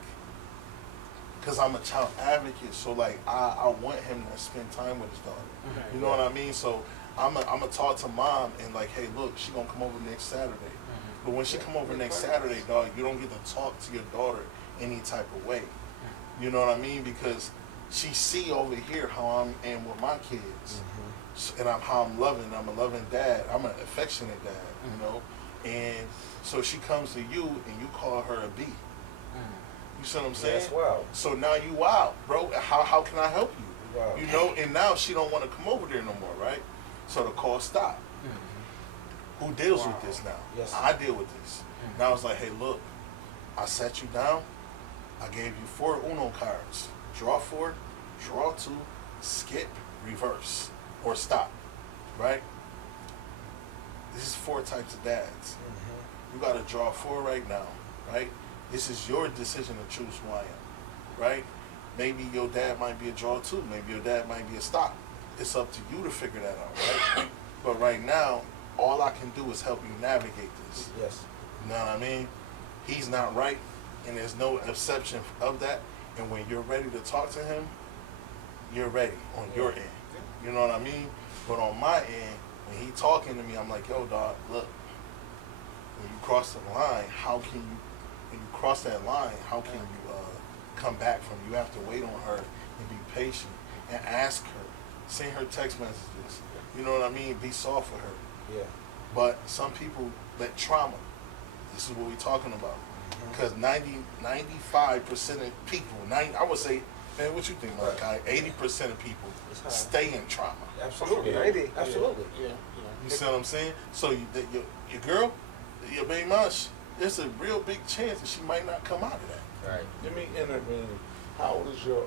cause I'm a child advocate. So like I want him to spend time with his daughter. You know what I mean? So I'm gonna talk to mom and like, hey, look, she gonna come over next Saturday. But when she come over next Saturday, dog, you don't get to talk to your daughter any type of way. You know what I mean? Because she see over here how I am with my kids. And how I'm loving. I'm a loving dad. I'm an affectionate dad, you know. And so she comes to you and you call her a B. You see what I'm saying? That's wild. So now you wild, bro. How can I help you? Wow. You know. And now she don't want to come over there no more, right? So the call stopped. Who deals with this now? Yes. I deal with this. Now it's like, hey, look, I sat you down. I gave you 4 Uno cards. Draw 4, draw 2, skip, reverse, or stop. Right? This is 4 types of dads. You got to draw 4 right now. Right? This is your decision to choose who I am. Right? Maybe your dad might be a draw 2. Maybe your dad might be a stop. It's up to you to figure that out. Right? But right now, all I can do is help you navigate this. Yes. You know what I mean? He's not right, and there's no exception of that. And when you're ready to talk to him, you're ready on your end. You know what I mean? But on my end, when he talking to me, I'm like, yo, dog, look, when you cross the line, when you cross that line, how can you come back from it? You have to wait on her and be patient and ask her. Send her text messages. You know what I mean? Be soft with her. Yeah. But some people let trauma. This is what we're talking about. Because 95% of people, I would say Man, what you think, Malachi? 80% of people stay in trauma. Absolutely. 90. Absolutely. Yeah. You see what I'm saying? So your girl, your baby mom, there's a real big chance that she might not come out of that. Right. Let me intervene. How old is your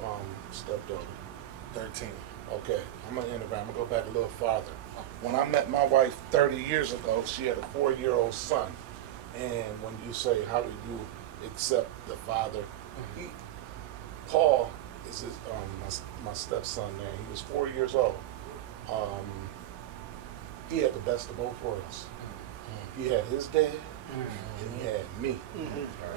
stepdaughter? 13. Okay, I'm gonna intervene. I'm gonna go back a little farther. When I met my wife 30 years ago, she had a 4-year-old son. And when you say, how do you accept the father? Paul is his, my stepson there. He was 4 years old. He had the best of both worlds. He had his dad, and he had me.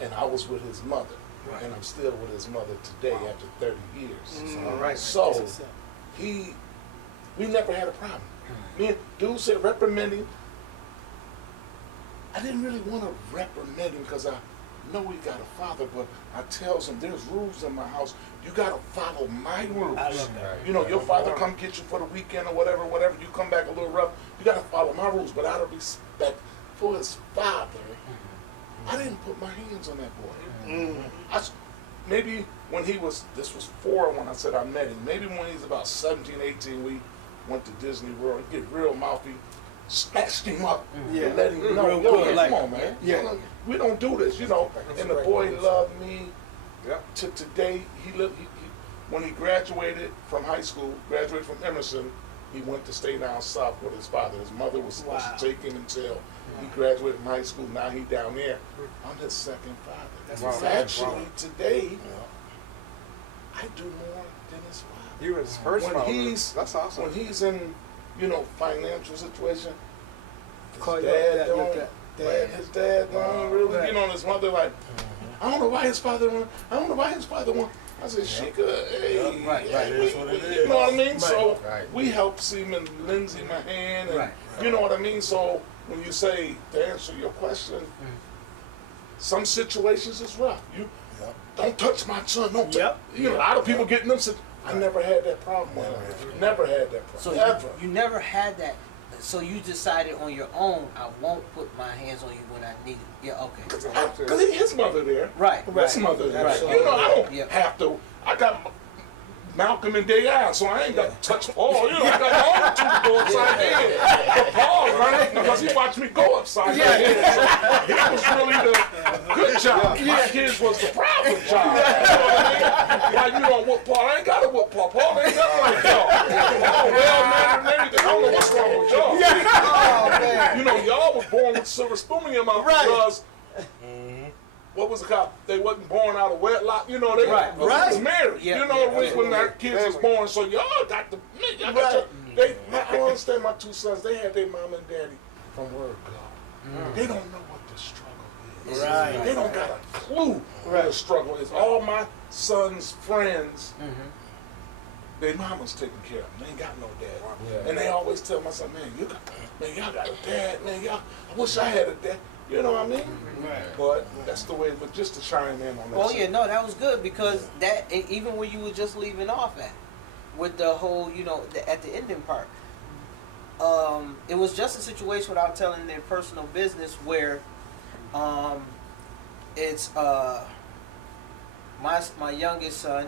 And I was with his mother. And I'm still with his mother today after 30 years. All right. So, we never had a problem. Me and dude said reprimanding. I didn't really want to reprimand him because I know he got a father, but I tells him there's rules in my house. You got to follow my rules. I love that. You know, your father come get you for the weekend or whatever, you come back a little rough, you got to follow my rules. But out of respect for his father, I didn't put my hands on that boy. Maybe when this was 4 when I said I met him. Maybe when he was about 17, 18, we went to Disney World. Get real mouthy, snatched him up, and let him know, come on, man. We don't do this, you know. And the boy loved me. To today, when he graduated from high school, graduated from Emerson, he went to stay down south with his father. His mother was supposed to take him until he graduated from high school. Now he down there. I'm his second father. Actually, today, I do more than his father. You was first father. That's awesome. When he's in, financial situation, Call his your dad dad, don't. your dad. His dad don't really, and his mother like, I don't know why his father won. I don't know why his father won. I said, she could, hey, you know what I mean? So we help Seaman Lindsay Mahan, and you know what I mean? So when you say, to answer your question, some situations is rough. You don't touch my son, don't touch. A lot of people getting them. I never had that problem with him. Never had that problem. So Ever. you never had that. So you decided on your own, I won't put my hands on you when I need it. Yeah, okay. Because his mother there. Right. His mother there. Right. So, I don't have to. I got Malcolm and Day, so I ain't got to touch Paul. I got my own two to go upside the head. But Paul, right? Because he watched me go upside the head. So he was really the good child. My kids was the problem child. You know what I mean? Why you don't whoop Paul? I ain't got to whoop Paul. Paul ain't nothing like y'all. Paul well-mannered and everything. I don't know what's wrong with y'all. Oh, man. Y'all was born with silver spoon in your mouth because what was it called? They wasn't born out of wedlock. They was married. When their kids was born. So y'all got the I don't understand my two sons. They had their mom and daddy from word God. They don't know what the struggle is. Right. They don't got a clue what the struggle is. All my sons' friends, their mama's taking care of them. They ain't got no dad. And they always tell my son, y'all got a dad, man. I wish I had a dad. You know what I mean? But that's the way, but just to chime in on that. Oh yeah, no, that was good because that even when you were just leaving off at with the whole, at the ending part, it was just a situation without telling their personal business where it's my youngest son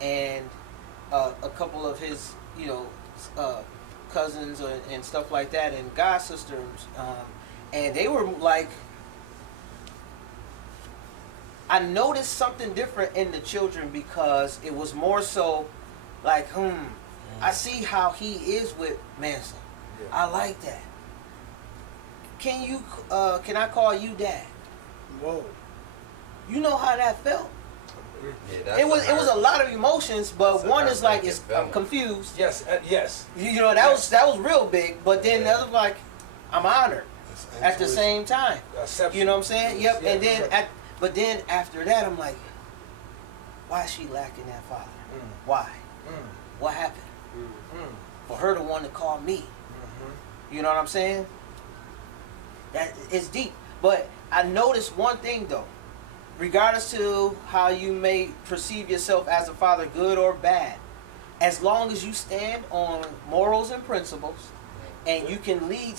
and a couple of his cousins and stuff like that and god sisters. And they were like, I noticed something different in the children because it was more so like, I see how he is with Manson. I like that. Can I call you dad? Whoa. You know how that felt? Yeah, It was a lot of emotions, but one is like, I'm confused. Yes. That was real big, but then the other like, I'm honored. At the same time, you know what I'm saying? Yep. And then, but then after that, I'm like, why is she lacking that father? Why? What happened? For her to want to call me, you know what I'm saying? That is deep. But I noticed one thing though, regardless to how you may perceive yourself as a father, good or bad, as long as you stand on morals and principles. And you can lead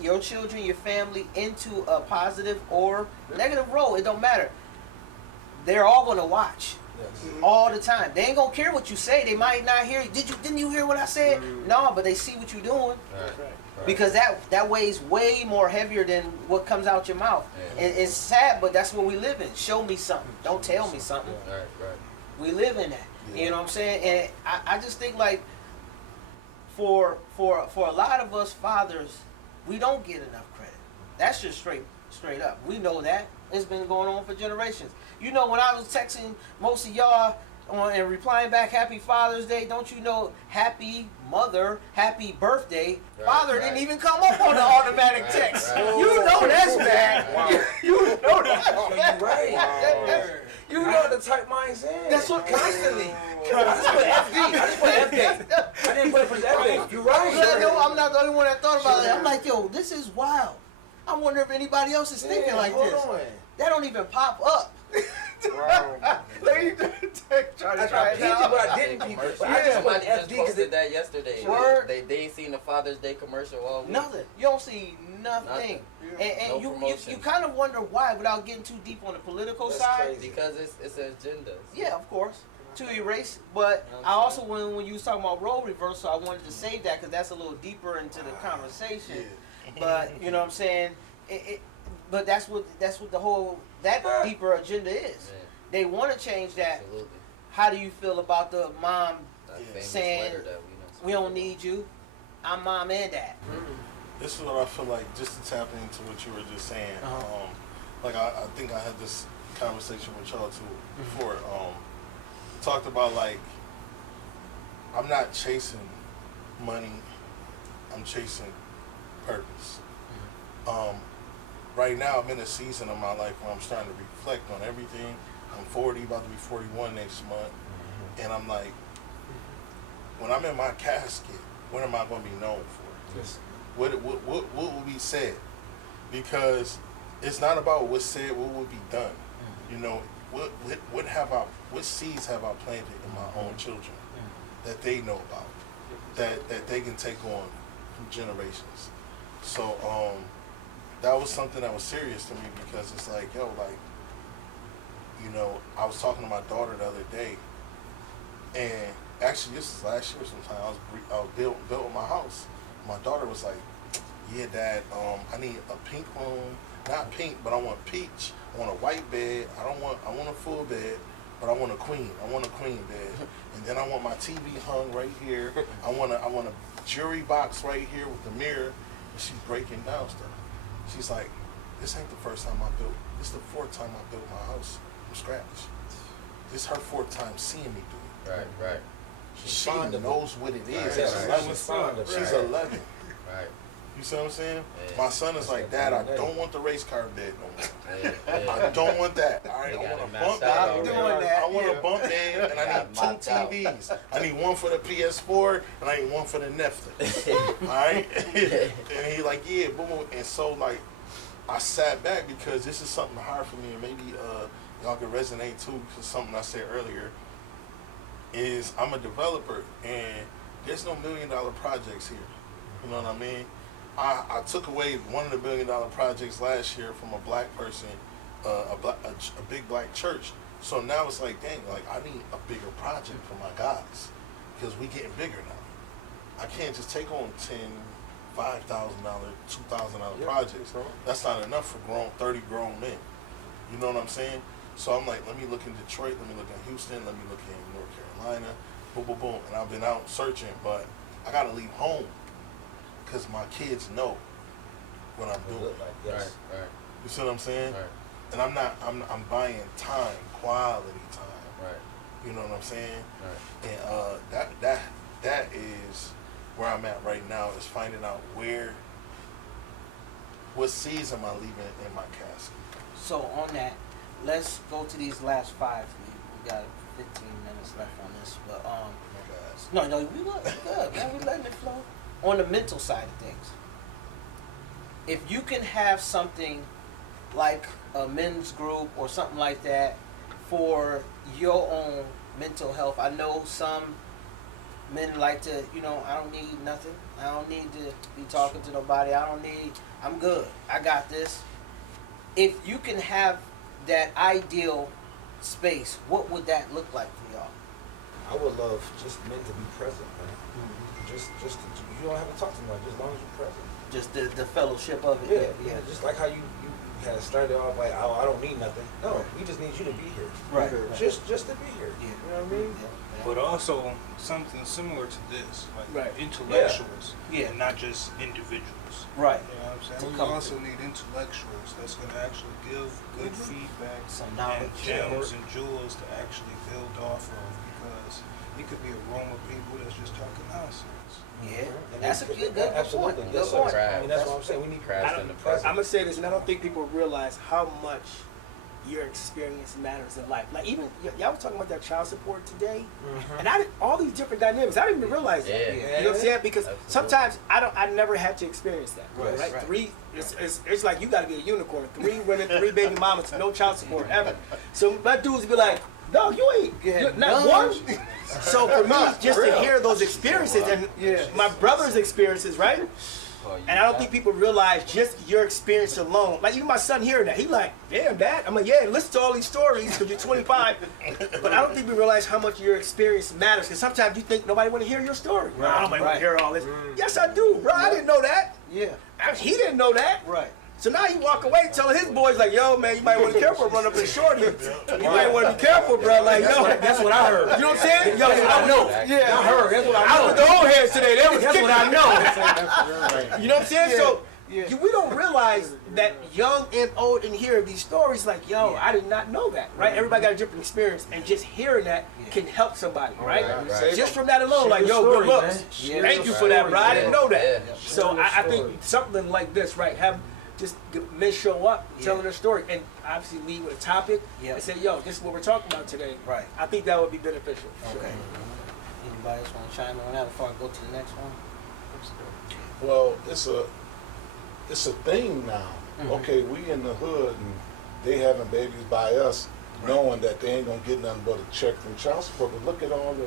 your children, your family, into a positive or negative role. It don't matter. They're all going to watch. all the time. They ain't gonna care what you say. They might not hear you. Didn't you hear what I said? No, but they see what you're doing. Because that weighs way more heavier than what comes out your mouth. Yeah. And it's sad, but that's what we live in. Show me something. Don't tell me something. Right. We live in that. You know what I'm saying? And I just think like for a lot of us fathers, we don't get enough credit. That's just straight up. We know that. It's been going on for generations. You know, when I was texting most of y'all and replying back Happy Father's Day, don't you know Happy Mother, Happy Birthday, Father didn't even come up on the automatic text. You know that's bad. Wow. You know that's bad. Right. You know the type minds in. That's what constantly. I just put FD. I just put FD. I didn't put FD. You're right. I'm not the only one that thought about it. I'm like, yo, this is wild. I wonder if anybody else is thinking like hold this. on. That don't even pop up. Wow. Let me try to try I it peeped it, out. but I didn't peep it. But I just put Somebody just FD because posted that yesterday. Word. They ain't seen the Father's Day commercial all week. Nothing. You don't see nothing. Nothing. And No you promotion. kind of wonder why, without getting too deep on the political That's side. crazy. Because it's an agenda. Yeah, of course, to erase. But You know what I I'm also, when you was talking about role reversal, I wanted to save that because that's a little deeper into the conversation. But you know what I'm saying? But that's what the whole deeper agenda is. Yeah. They want to change that. Absolutely. How do you feel about the mom That famous saying, letter that we don't need you? I'm mom and dad. This is what I feel like, just to tap into what you were just saying. Like I think I had this conversation with y'all too before. Talked about like, I'm not chasing money, I'm chasing purpose. Right now I'm in a season of my life where I'm starting to reflect on everything. I'm 40, about to be 41 next month. And I'm like, when I'm in my casket, what am I going to be known for? Yes. What will be said? Because it's not about what's said, what will be done. You know, what seeds have I planted in my own children that they know about, that they can take on from generations. So that was something that was serious to me, because it's like, yo, like, you know, I was talking to my daughter the other day, and actually this is last year sometime, I was building my house. My daughter was like, yeah, Dad, I need a pink room, not pink, but I want peach. I want a white bed. I want a full bed, but I want a queen. I want a queen bed. And then I want my TV hung right here. I want a jewelry box right here with the mirror. And she's breaking down stuff. She's like, this ain't the first time I built. This is the fourth time I built my house from scratch. This is her fourth time seeing me do it. Right. She knows what it is. Right, She's right. 11. She's fond of it. She's Right. 11. Right. You see what I'm saying? Yeah. My son is like, Dad, I don't want the race car bed no more. Yeah. I don't want that. All right, They I got want it a mapped bunk out bed. already. I want a bunk bed, and I Got need it mapped two out. TVs. I need one for the PS4, and I need one for the Netflix. All right? And he like, yeah, boom. And so like, I sat back because this is something hard for me, and maybe y'all can resonate too, because something I said earlier is I'm a developer, and there's no $1 million projects here. You know what I mean? I took away one of the $1 billion projects last year from a black person, a big black church. So now it's like, dang, like I need a bigger project for my guys, because we getting bigger now. I can't just take on $5,000, $2,000 projects. That's not enough for 30 grown men. You know what I'm saying? So I'm like, let me look in Detroit, let me look in Houston, let me look in North Carolina, boom, boom, boom. And I've been out searching, but I gotta leave home, because my kids know what I'm doing. Right. You see what I'm saying? Right. And I'm buying time, quality time. Right. You know what I'm saying? Right. And that is where I'm at right now, is finding out what seeds am I leaving in my casket. So on that, let's go to these last 5. We got 15 minutes left on this, but no, we good, man. We letting it flow. On the mental side of things, if you can have something like a men's group or something like that for your own mental health, I know some men like to, I don't need nothing. I don't need to be talking to nobody. I'm good. I got this. If you can have that ideal space, what would that look like for y'all? I would love just men to be present, man. Just to, you don't have to talk to them, just as long as you're present. Just the fellowship of it. Yeah. Just like how you had started off like, oh, I don't need nothing. No, we just need you to be here. Right. Just to be here. Yeah. You know what I mean? But also something similar to this, like Right. intellectuals, Yeah. and not just individuals. Right. You know what I'm saying? We Come also need intellectuals that's going to actually give good feedback, Some and knowledge. gems and jewels to actually build off of, because it could be a room of people that's just talking nonsense. Yeah. And That's a they- good point. Absolutely. Good Yes, sir. point. I mean, that's what I'm saying. We need Crafts in the present. I'm gonna say this, and I don't think people realize how much your experience matters in life. Like even y'all was talking about that child support today, and all these different dynamics. I didn't even realize that. Yeah. You know what I'm saying? Because Absolutely. sometimes I never had to experience that. Right, Right? right. Three, it's like you got to be a unicorn. 3 women, 3 baby mamas, no child support ever. So my dudes be like, no, you ain't you're not one. So for me, just to hear those experiences and my brother's experiences, right? And I don't think people realize just your experience alone. Like even my son hearing that, he like, damn, Dad. I'm like, yeah, listen to all these stories because you're 25. But I don't think we realize how much your experience matters. Because sometimes you think nobody want to hear your story. Right. I don't want to hear all this. Yes, I do, bro. I didn't know that. Yeah. He didn't know that. Right. So now he walk away telling his boys like, yo, man, you might want to be careful, run up in shorty. You might want to be careful, bro. Like, yo, That's what I heard. you know what I'm saying? Yo, I know. Yeah. I heard. That's what I I know. was the old heads today. They was That's kicking. what I know. You know what I'm saying? So Yeah. we don't realize that young and old and hear these stories like, yo, I did not know that, right? Everybody got a different experience, and just hearing that can help somebody, right? Right. Just from that alone, Share like, your yo, good story, looks. man. Share Thank your you for that, bro. I didn't know that. Yeah. So Share I your think story. something like this, right? Have just men show up, Yeah. telling their story, and obviously lead with a topic, Yeah. and say, yo, this is what we're talking about today. Right. I think that would be beneficial. Okay. Anybody else want to chime in on that before I go to the next one? Well, it's a thing now. Okay, we in the hood and they having babies by us, knowing that they ain't gonna get nothing but a check from child support. But look at all the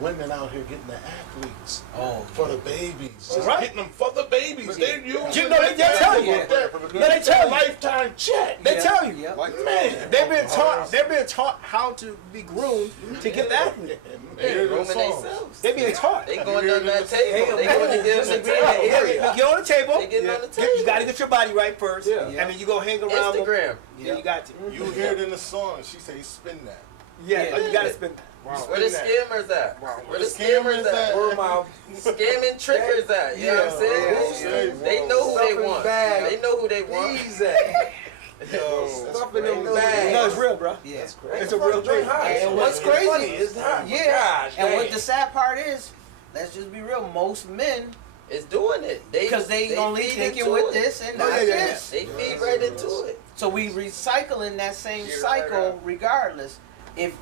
women out here getting the athletes for the babies, just Right. getting them for the babies. They're using You know, they tell you. They tell you. lifetime check. They tell you. Yep. Man, They've been taught how to be groomed to get the athlete. Grooming themselves. They're being taught. They going on that table. They going to give them the Yeah, table. get on the table. They getting on the You table. got to get your body right first, and then you go hang around them. Instagram. Yeah, you got to. You hear it in the song. She say, "Spin that." Yeah, you got to spend. Where the scammers at? Where the scammers scammers at? Word of mouth. Scamming trickers at? You know what I'm saying? They know who they want. They know who they want. Stuff in them No, bags. it's real, bro. Yeah. It's a real thing. And what's Funny, crazy? it's not. Yeah. Gosh, And what dang. the sad part is, let's just be real. Most men, It's doing it. because they only feed thinking into with it. this and Oh, not yeah, yeah, this. They feed right into it. So we recycling that same cycle regardless. If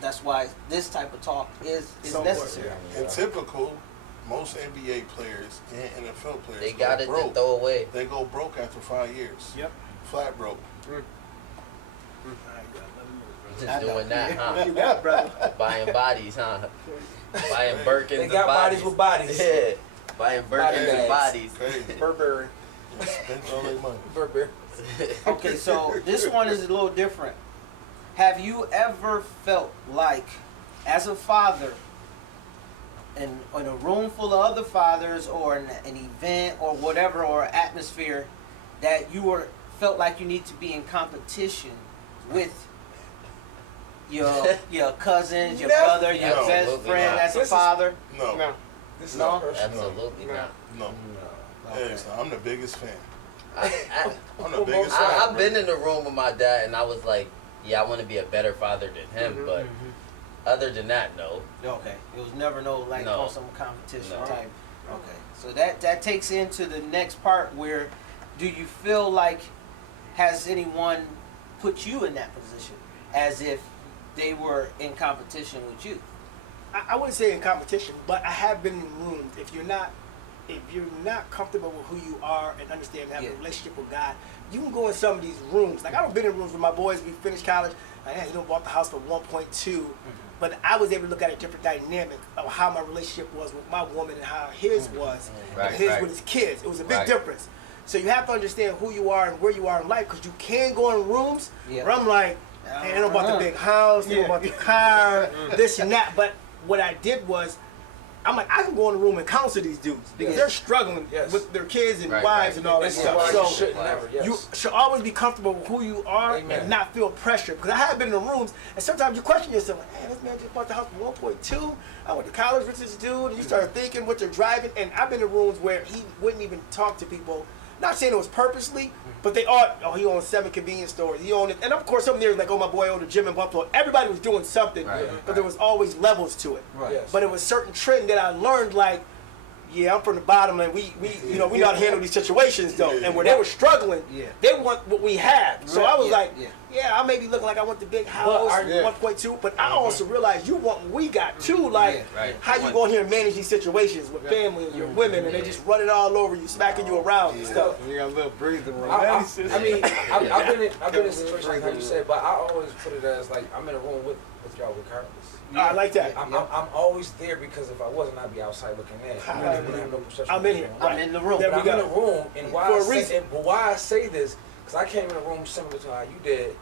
that's why this type of talk is necessary. And typical, most NBA players and NFL players They go got it to broke. throw away. They go broke after 5 years. Yep. Flat broke. Just doing that, huh? You got, brother. Buying bodies, huh? Buying Birkins They and got bodies. bodies with bodies. Yeah. Buying Birkins and bags. bodies. Crazy. Burberry. Spent all their money. Burberry. Okay, so this one is a little different. Have you ever felt like, as a father, in a room full of other fathers, or an event, or whatever, or atmosphere, that you felt like you need to be in competition with your cousins, your No. brother, your No, best absolutely friend not. as a This is- father? No. No. This is No? not personal. Absolutely No. not. No. It's not. I'm the biggest fan. I, I'm the biggest fan. I've been in the room with my dad, and I was like, yeah, I want to be a better father than him, but other than that, no. Okay, it was never no No. some competition No. type. Okay, so that takes into the next part where, do you feel like, has anyone put you in that position as if they were in competition with you? I wouldn't say in competition, but I have been in rooms. If you're not comfortable with who you are and understand and have a relationship with God, you can go in some of these rooms. Like I've been in rooms with my boys. We finished college. Like, hey, bought the house for 1.2, but I was able to look at a different dynamic of how my relationship was with my woman and how his was, Right, and his right. with his kids. It was a big Right. difference. So you have to understand who you are and where you are in life, because you can go in rooms Yeah. where I'm like, They know about the big house, they know about the car, this and that. But what I did was, I'm like, I can go in the room and counsel these dudes because they're struggling with their kids and wives and all that stuff. So you should always be comfortable with who you are and not feel pressure. Because I have been in the rooms and sometimes you question yourself, like, man, this man just bought the house for 1.2. I went to college with this dude, and you start thinking what they're driving. And I've been in rooms where he wouldn't even talk to people. Not saying it was purposely, but they are. Oh, he owns 7 convenience stores. He owned it, and of course, some there was like, oh, my boy owned a gym in Buffalo. Everybody was doing something, but there was always levels to it. Right. Yes. But it was certain trend that I learned, like, yeah, I'm from the bottom, and we know how to handle these situations though. And when they were struggling, they want what we have. So I was like, yeah, I may be looking like I want the big house, 1.2, but I also realized you want what we got too. Like, how you go in here and manage these situations with family and your women, and they just run it all over you, smacking you around and stuff. You got a little breathing room. I've been in situations like how you said, but I always put it as like I'm in a room with y'all regardless. I like that. I'm always there because if I wasn't, I'd be outside looking in. I wouldn't have no perception. I'm in here. I'm in the room. There But we I'm go. in the room, and why For a I say, reason. but why I say this, because I came in the room similar to how you did,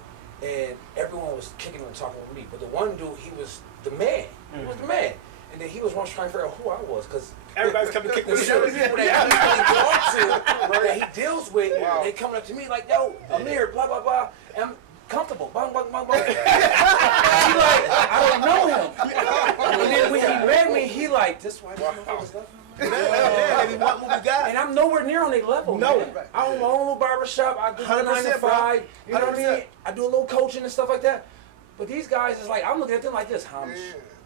and everyone was kicking and talking with me. But the one dude, he was the man. He was the man. And then he was once trying to figure out who I was, because Everybody's coming to kick the with certain you. people that he really talks to, that he deals with, they coming up to me like, yo, Amir, blah, blah, blah. And I'm comfortable. Bang, bang, bang, bang. He like, I don't know him. And then when he met me, he like, this why this motherfucker's left. And I'm nowhere near on their level. No. Man. I own my own little barbershop. I do 9 to 5. You know what I mean? I do a little coaching and stuff like that. But these guys is like, I'm looking at them like this, Hamish.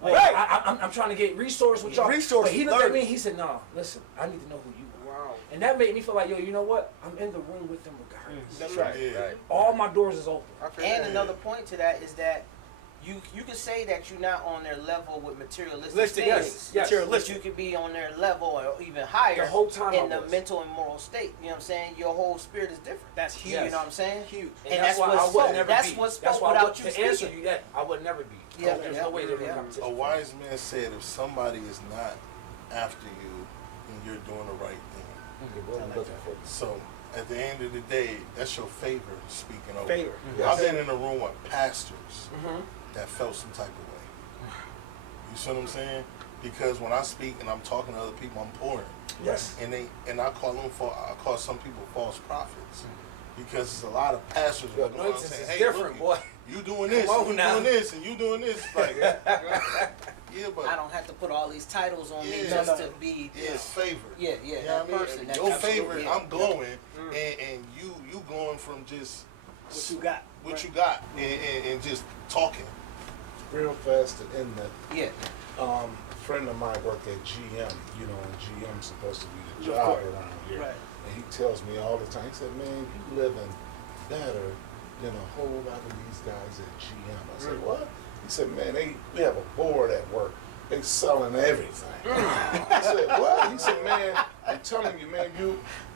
Like, I'm trying to get resource with y'all. But he looked at me and he said, no, listen, I need to know who you are. Wow. And that made me feel like, yo, you know what? I'm in the room with them regardless. That's right. Right. All my doors is open. And another point to that is that you can say that you're not on their level with materialistic Listed, things. yes. But Materialistic. you could be on their level or even higher The whole time in I the was. mental and moral state. You know what I'm saying? Your whole spirit is different. That's huge. You know what I'm saying? Huge. And that's what's I would spoke. never That's be. what's That's spoke why I without would, you to answer speaking. you that, I would never be. Yeah, There's yeah, no way there's yeah. no A competition. wise man said, if somebody is not after you, then you're doing the right thing. What we looking for. So at the end of the day, that's your favor speaking over. Favor. I've been in a room with pastors Mm-hmm. that felt some type of way. You see what I'm saying? Because when I speak and I'm talking to other people, I'm pouring. Yes. And I call some people false prophets. Because there's a lot of pastors Your going around anointing saying, is hey, different, look, boy. you doing this, Come on you now. doing this, and you doing this. Like, yeah, but I don't have to put all these titles on me Yeah. just to be. it's favor. Yeah, yeah, You know that what I mean? person. That Your absolutely, favor, yeah. I'm glowing, and you glowing from just What you got? what you got, and just talking. Real fast to end that. Yeah. A friend of mine worked at GM, you know, and GM's supposed to be the Of job course. around here. Right. And he tells me all the time, he said, man, you living better than a whole lot of these guys at GM. I said, what? He said, man, we have a board at work. They selling everything. I said, what? He said, man, I'm telling you, man,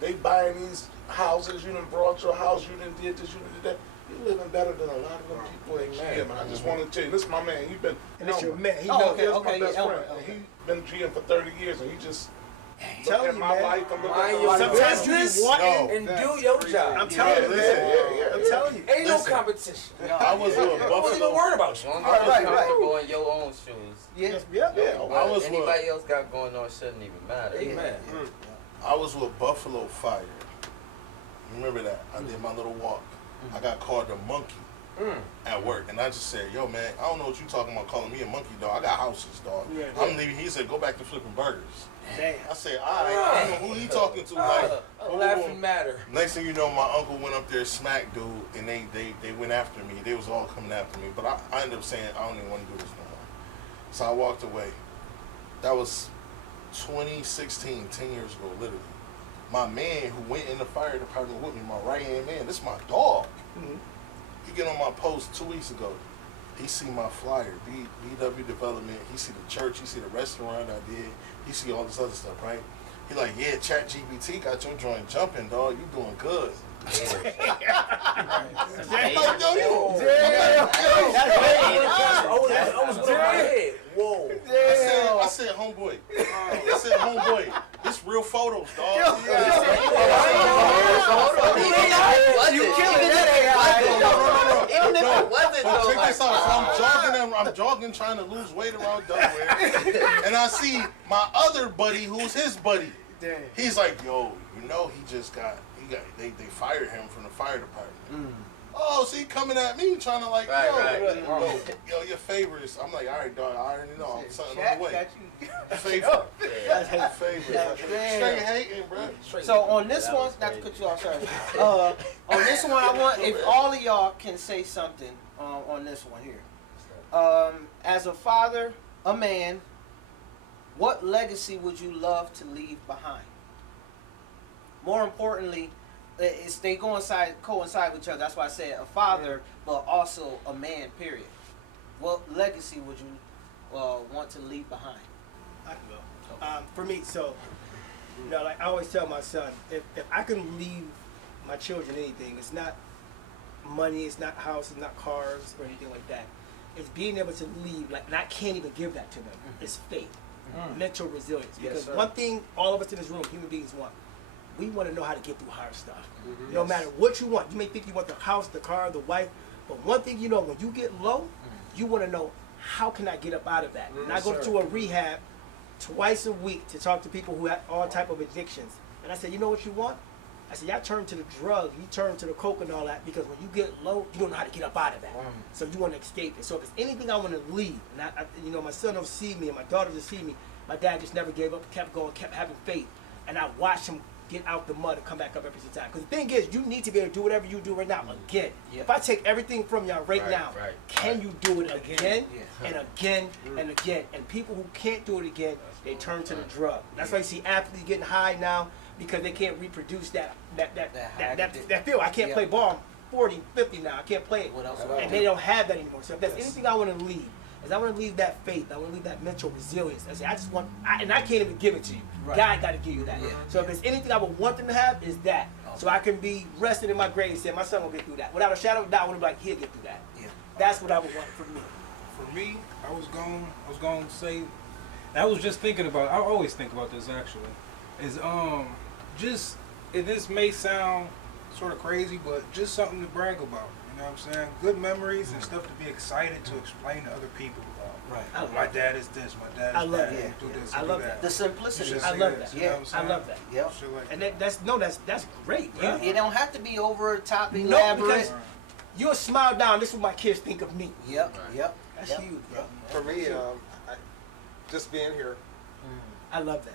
they buying these houses, you done brought your house, you done did this, you done did that. You living better than a lot of them people at GM. And I just want to tell you, this is my man. He's been, And it's your man. He Oh, knows. okay, he's okay, my best yeah, friend. okay. And he's been GM for 30 years, and he just look telling at you, my man. life and look Mind at your my Sometimes business you want Yo, and do your job. I'm telling you, listen, man. I'm telling you. Ain't no Listen. competition. I was with I wasn't even Buffalo. worried about As you. long as Right, you're right, right. comfortable in your own shoes, Yeah. Yeah. Yeah, what I was with- anybody else got going on shouldn't even matter. Amen. I was with Buffalo Fire. Remember that? I did my little walk. I got called a monkey at work, and I just said, "Yo, man, I don't know what you talking about calling me a monkey, dog. I got houses, dog. Yeah. I'm leaving." He said, "Go back to flipping burgers." Damn. I said, "All right, I don't know who he talking to." Like, A boom, boom, laughing boom. matter. Next thing you know, my uncle went up there, smacked dude, and they went after me. They was all coming after me, but I ended up saying, "I don't even want to do this no more." So I walked away. That was 2016, 10 years ago, literally. My man who went in the fire department with me, my right-hand man, this is my dog. He get on my post 2 weeks ago. He see my flyer, BW Development. He see the church. He see the restaurant I did. He see all this other stuff, right? He like, yeah, ChatGPT got your joint jumping, dog. You doing good. I'm like, yo, you. I was in my head. Whoa. I said, homeboy. I said, homeboy, it's real real photos, dog. You killing that AI. Even if it wasn't, But though, check like, this out. So I'm jogging, trying to lose weight around Delaware, and I see my other buddy, who's his buddy. Damn. He's like, yo, you know, they fired him from the fire department. Oh, so he coming at me trying to like, yo, your favorites. I'm like, all right, dog, I already know. I'm something on the way. Favorite. Favorite. Straight hating, bro. So on this one, not to cut you off, sorry. On this one, I want if all of y'all can say something on this one here. As a father, a man, what legacy would you love to leave behind? More importantly, they coincide with each other. That's why I said a father, but also a man. Period. What legacy would you want to leave behind? I can go. For me, so, like I always tell my son, if I can leave my children anything, it's not money, it's not house, it's not cars or anything like that. It's being able to leave, and I can't even give that to them. It's faith, mental resilience. Yes, Because sir. one thing all of us in this room, human beings, want. We want to know how to get through hard stuff. No matter what you want. You may think you want the house, the car, the wife, but one thing you know, when you get low, you want to know, how can I get up out of that? And I go to a rehab twice a week to talk to people who have all type of addictions. And I said, you know what you want? I said, y'all turn to the drug, you turn to the coke and all that, because when you get low, you don't know how to get up out of that. So you want to escape it. So if it's anything I want to leave, and I my son will see me and my daughter will see me, my dad just never gave up, kept going, kept having faith. And I watched him get out the mud and come back up every single time. Because the thing is, you need to be able to do whatever you do right now again. Yeah. If I take everything from y'all right now, right, can you do it again Yeah. and again and again? And people who can't do it again, they turn to the drug. That's why you see athletes getting high now, because they can't reproduce that feel. I can't Yeah. play ball. I'm 40, 50 now. I can't play it. What else? And they don't have that anymore. So if there's anything I want to leave, is I want to leave that faith. I want to leave that mental resilience. I say, I just want, and I can't even give it to you. Right. God got to give you that. Yeah. So if there's anything I would want them to have, is that. So I can be rested in my grave and say, my son will get through that. Without a shadow of a doubt, I want to be like, he'll get through that. Yeah. That's what I would want from me. For me, I was going to say, and I was just thinking about, I always think about this actually, is just, this may sound sort of crazy, but just something to brag about. You know what I'm saying? Good memories and stuff to be excited to explain to other people about. Right. My dad is this, my dad is I love that. that. We do this, I we love do that. The simplicity. Just I say love this, that. you know what I'm I saying? love that. Yep. Shit like And that. that's great, bro. It don't have to be over top No, elaborate. because you'll smile down. This is what my kids think of me. Yep. Yep. That's Yep. huge, bro. For me, just being here. I love that.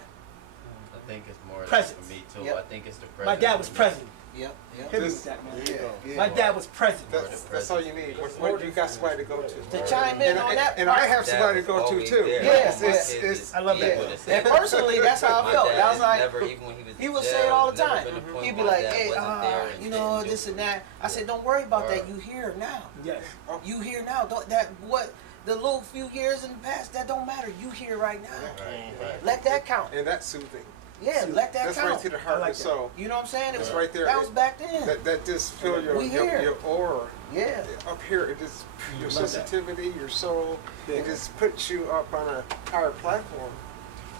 I think it's more Presence. for me too. Yep. I think it's the presence. My dad was present. Yep. Yep. Hit me This- with that, man. There you go. My dad was present. That's all you need. When you got somebody to go to. To chime in on that. And I have Dad somebody to was go to always too. there. Yeah, My it's- kids it's- is I love that. able to say And that. personally, that's how I My felt. dad I was like, never, even when he was he in would jail, say it all the never time. been a point He'd be where my like, dad hey, wasn't there and you know, didn't this do and that. I said, don't worry about that. Right. You here now. Yes. You here now. Don't that what the little few years in the past that don't matter. You here right now. Right. Let that count. And that's soothing. Yeah, let that That's count. right to the heart like and that. soul. You know what I'm saying? It It's was right there. That was back then. That just feel your We here. your aura Yeah. up here. It just your Love that. sensitivity, your soul. Yeah. It just puts you up on a higher platform.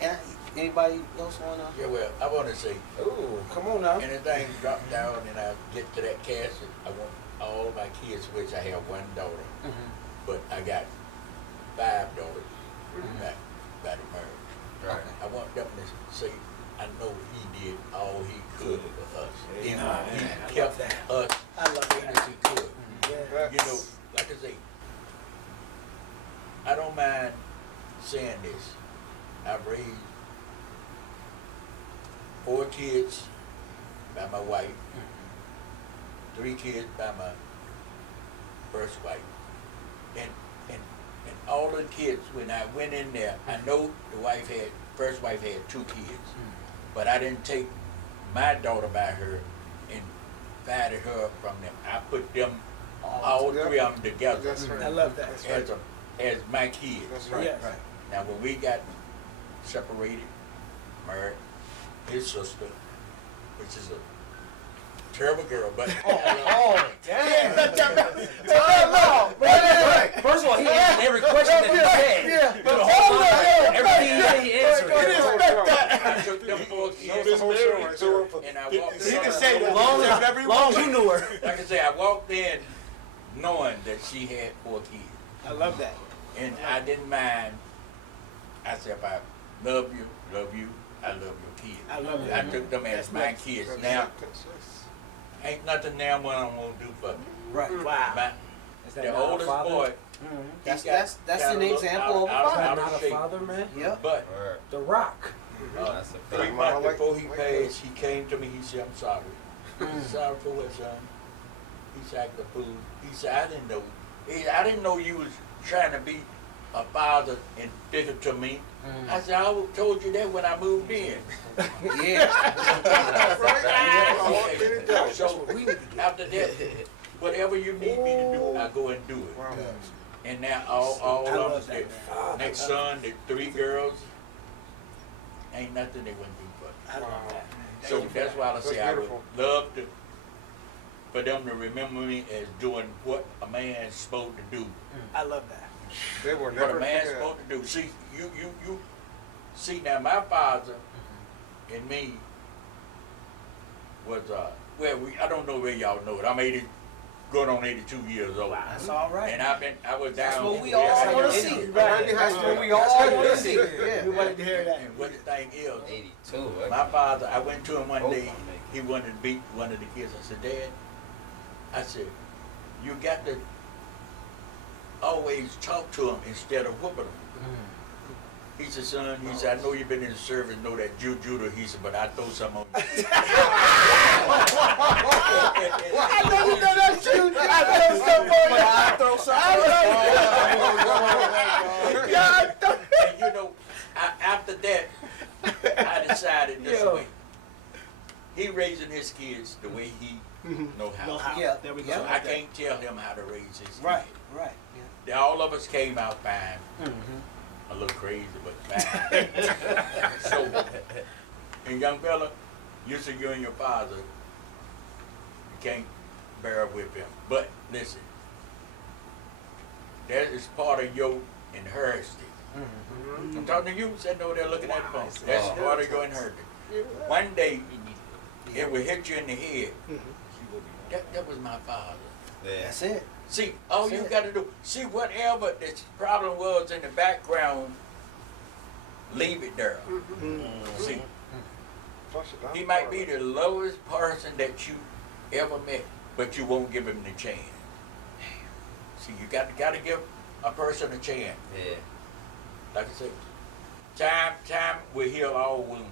And anybody else wanna? Yeah, well, I want to say, Ooh, come on now. anything drop down and I get to that casket, I want all of my kids, which I have one daughter, but I got 5 daughters back by the marriage. Right. I want them to say, I know he did all he could for us. He kept us I love straight as he could. That's, You know, like I say, I don't mind saying this. I've raised 4 kids by my wife, 3 kids by my first wife. And all the kids, when I went in there, I know the first wife had 2 kids. But I didn't take my daughter by her and divided her from them. I put them, all 3 of them together that's right. I love that. That's right. as my kids. That's right. Yes. Now, when we got separated, married, his sister, which is a terrible girl, but Damn. First of all, he answered every question that he had. For the whole time, everything that he answered. I took them 4 kids I walked in. You can say that. Long Long as you knew her. Like I say, I walked in knowing that she had 4 kids. I love that. And I didn't mind. I said, if I love you, I love your kids. I love I that. took them as That's my nice. kids. Now, ain't nothing now what I'm going to do for me. Right. Wow. My, Is that the not a oldest father? boy, That's he got that's kinda an looked example of a out- Is father. that out not of a shape. father, man? Yep. But The Rock. That's a 3 fact. months like- before he like passed, he came to me. He said, "I'm sorry." He said, "Sorry for what, son?" He said, "The food." He said, "I didn't know. I didn't know you was trying to be a father and figure to me." I said, "I told you that when I moved in." Yeah. So after that, whatever you need me to do, I go and do it. And now all I of love us, that, that next son, the 3 girls, ain't nothing they wouldn't do for me. I love that. So that's why I say That's I would beautiful. love to, for them to remember me as doing what a man's supposed to do. I love that. They will What never a man's forget. supposed to do. See, you see now my father and me was well, I don't know where y'all know it. I'm 80, going on 82 years old. That's all right. And I was That's down. what we yeah, all I want to know. see. Right. That's what we all want to see. Yeah. We wanted to hear that. And what the thing is, 82. my father, I went to him one day, he wanted to beat one of the kids. I said, "Dad," I said, "you got to always talk to him instead of whooping him." He said, "Son," he said, "I know you've been in the service, know that judo." He said, "But I throw some on you." I know you know that too. I throw some And you know, after that, I decided this way. He raising his kids the way he know how. Know how. Yeah. There we go. So I can't tell him how to raise his kids. Right. Right. Yeah. All of us came out fine. A little crazy, but fine. So, and young fella, you say you and your father, you can't bear with him. But listen, that is part of your inheritance. I'm talking to you, sitting over there looking at the phone. That's part of your inheritance. One day, it will hit you in the head. That was my father. That's it. See, all you got to do, see whatever the problem was in the background, leave it there. See, he might be the lowest person that you ever met, but you won't give him the chance. See, you got to give a person a chance. Yeah. Like I said, time will heal all wounds.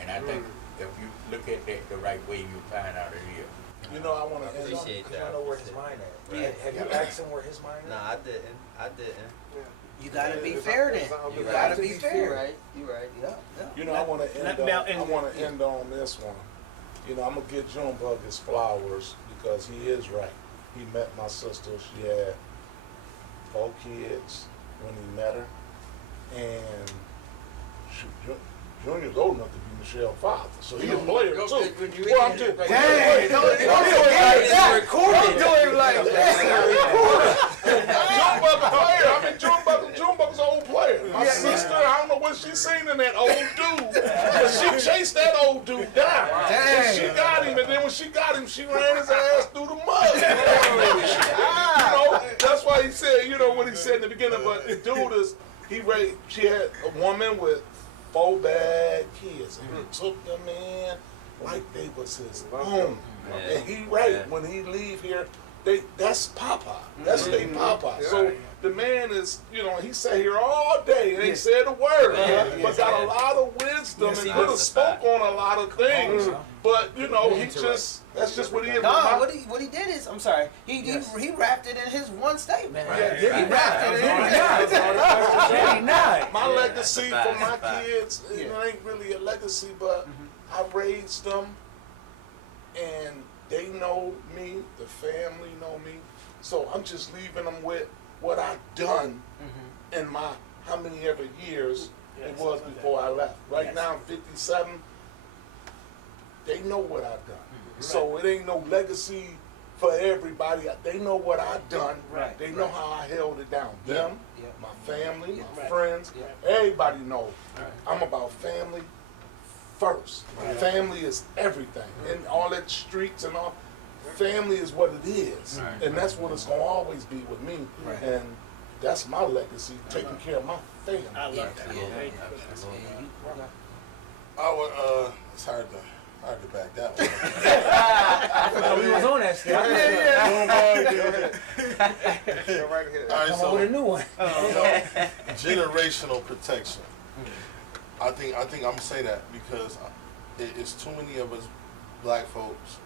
And I think if you look at that the right way, you'll find out it is. You know, I want I to end on. appreciate You that. don't know where his mind at. Right. Have you asked him where his mind is? Nah, I didn't. You gotta be fair then. You You're gotta right. be fair. Right. You right. Yeah. Yeah. You know, I want to let end Mel on. end I it. want to end on this one. You know, I'm gonna give Junebug his flowers because he is right. He met my sister. She had 4 kids when he met her, and Junior's old enough to be Michelle's father, so he's a player too. Well, I'm just, Dang, don't do it like Junebug's a player. I mean, Junebug's an old player. My sister, I don't know what she's seen in that old dude, but she chased that old dude down. And she got him, and then when she got him, she ran his ass through the mud. You know, that's why he said, you know, what he said in the beginning, but the dude is, she had a woman with 4 bad kids, and he took them in like they was his own. Yeah. And he Yeah. when he leave here, that's Papa. That's they Papa. So the man is, you know, he sat here all day and ain't said a word, but got a lot of wisdom and could have spoke on a lot of things. But you know, that's just what he is. Nah, what he did is, I'm sorry, he wrapped it in his one statement. He Yeah. wrapped it in his My legacy for my kids, it ain't really a legacy, but I raised them, and they know me, the family know me, so I'm just leaving them with what I've done in my how many ever years it was before I left. Right now I'm 57. They know what I've done, so it ain't no legacy for everybody. They know what I've done. Right. They know how I held it down. Them, Yeah. my family, my Right. friends, Yeah. everybody knows. I'm about family, first. Family is everything. And all that streets and all, family is what it is. And that's what it's going to always be with me. And that's my legacy, taking care of my family. I love that. Yeah. Thank you for that. I would, it's hard to back that one. I forgot we was on that still. Go right ahead. All right, Come up with a so new one. generational protection. I think I'm gonna say that because it's too many of us black folks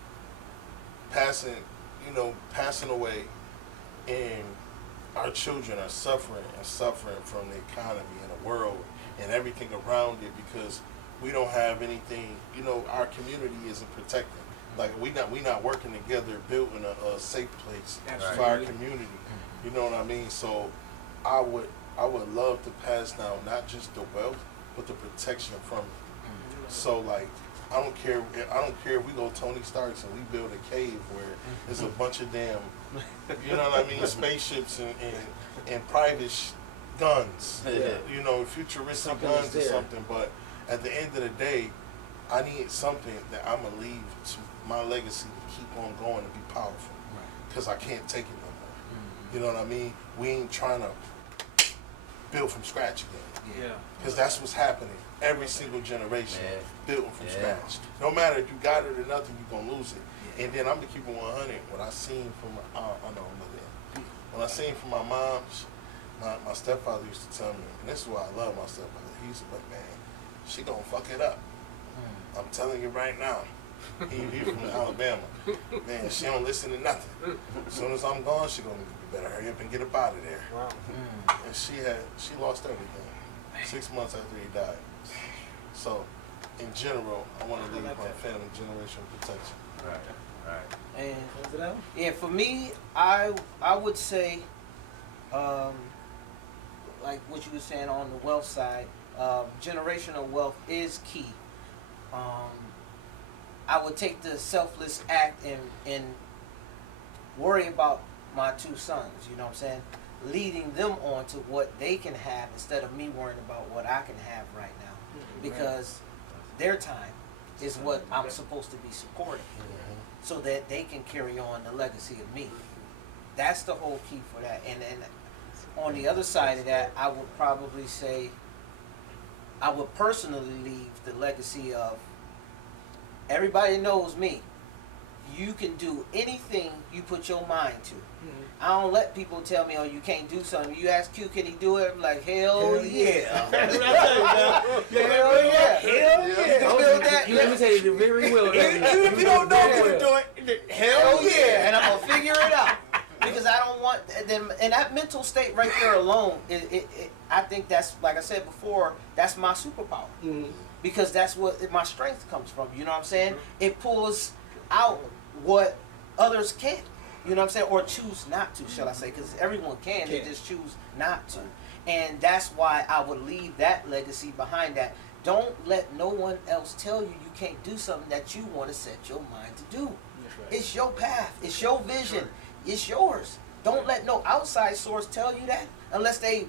passing away, and our children are suffering from the economy and the world and everything around it because we don't have anything. Our community isn't protected. Like we not working together, building a safe place for our community. You know what I mean? So I would love to pass down not just the wealth, but the protection from it. So like I don't care if we go Tony Stark's and we build a cave where there's a bunch of damn, you know what I mean, spaceships and private guns, futuristic guns or something. But at the end of the day, I need something that I'm gonna leave to my legacy to keep on going and be powerful, because I can't take it no more. You know what I mean? We ain't trying to build from scratch again. Yeah. Because that's what's happening. Every single generation building from scratch. No matter if you got it or nothing, you're gonna lose it. And then I'm gonna keep it 100. When I seen from when I seen from my mom's, my stepfather used to tell me, and this is why I love my stepfather. He used to be like, man, she gonna fuck it up. I'm telling you right now. He from Alabama. Man, she don't listen to nothing. As soon as I'm gone, she gonna, you better hurry up and get up out of there. Wow. And she lost everything 6 months after he died. So, in general, I want to leave my family generational protection. And Was it that one? yeah, for me, I would say, like what you were saying on the wealth side, generational wealth is key. I would take the selfless act and worry about my two sons, you know what I'm saying? Leading them on to what they can have instead of me worrying about what I can have right now. Because their time is what I'm supposed to be supporting, so that they can carry on the legacy of me. That's the whole key for that. And on the other side of that, I would probably say I would personally leave the legacy of everybody knows me. You can do anything you put your mind to. I don't let people tell me, oh, you can't do something. You ask Q, can he do it? I'm like, hell yeah. That's what I tell you, man. Hell yeah. Hell yeah. You can build that. You imitated it very well. If you don't know what to do it, hell yeah. And I'm gonna figure it out. Because I don't want them, and that mental state right there alone, I think that's, like I said before, that's my superpower. Because that's what my strength comes from, you know what I'm saying? It pulls out what others can't, you know what I'm saying? Or choose not to, shall I say, because everyone can, they just choose not to. And that's why I would leave that legacy behind that. Don't let no one else tell you you can't do something that you want to set your mind to do. It's your path, it's your vision, it's yours. Don't let no outside source tell you that unless they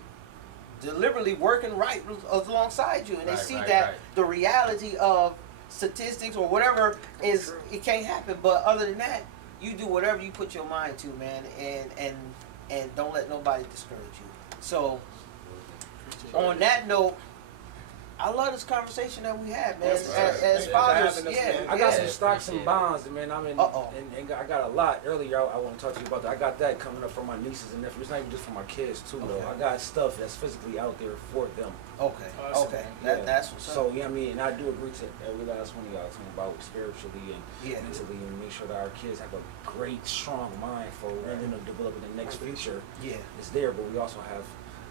deliberately working right alongside you and they see that the reality of statistics or whatever is it can't happen. But other than that, you do whatever you put your mind to, man, and don't let nobody discourage you. So on that note, I love this conversation that we had, man. As fathers, I got some stocks and bonds, man. I'm in, and I got a lot. Earlier, I want to talk to you about that. I got that coming up for my nieces and nephews. It's not even just for my kids too, though. I got stuff that's physically out there for them. Okay. That's what's up. So yeah, I mean, and I do agree to every last one of y'all talking about spiritually and mentally, and make sure that our kids have a great, strong mind for when they're developing the next future. Yeah, it's there, but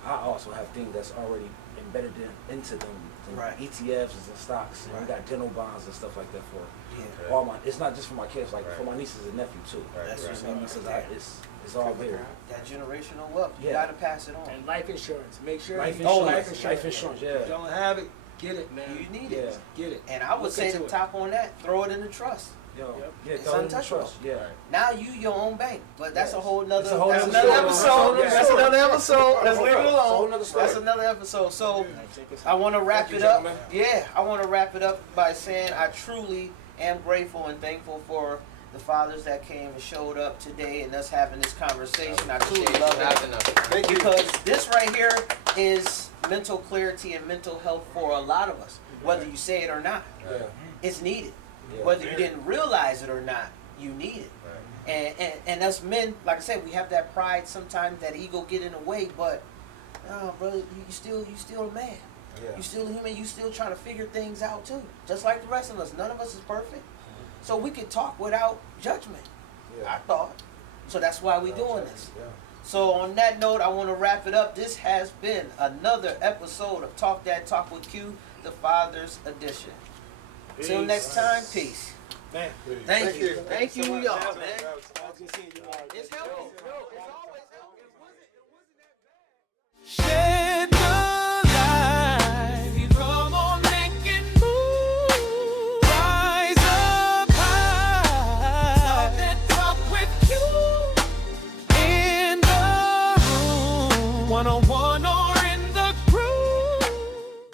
I also have things that's already embedded into them. ETFs and stocks, and we got dental bonds and stuff like that for all my. It's not just for my kids, like for my nieces and nephews too. That's what I mean, because it's all there. That generational wealth, you gotta pass it on. And life insurance, make sure. Life insurance, yeah. If you don't have it, get it, man. You need it. Get it. And I would say the top on that, throw it in the trust. Yo, Yep. yeah, It's throw it in the untouchable. trust. Yeah. Now you your own bank, but that's a Yes. whole nother. It's a whole That's nother another story. episode. That's That's a whole another nother episode. Let's story. leave it That's a whole alone. nother story. That's another episode. So Take us I want to wrap Thank it you, up. gentlemen. Yeah, I want to wrap it up by saying I truly am grateful and thankful for the fathers that came and showed up today and us having this conversation. I truly Appreciate love you it. having us. Thank you. Because this right here is mental clarity and mental health for a lot of us, whether you say it or not. Yeah. It's needed. Yeah. Whether you didn't realize it or not, you need it. And us men, like I said, we have that pride sometimes, that ego get in the way, but no, brother, you still a man. Yeah. You still a human, you still trying to figure things out too. Just like the rest of us. None of us is perfect. So we can talk without judgment, I thought. So that's why we doing this. Yeah. So on that note, I want to wrap it up. This has been another episode of Talk That Talk with Q, the Father's Edition. Till next time, peace. Man. Thank you. Thank you Thank you, so much. y'all, That was- man. that was awesome. Good seeing you all. It's helpful. It's all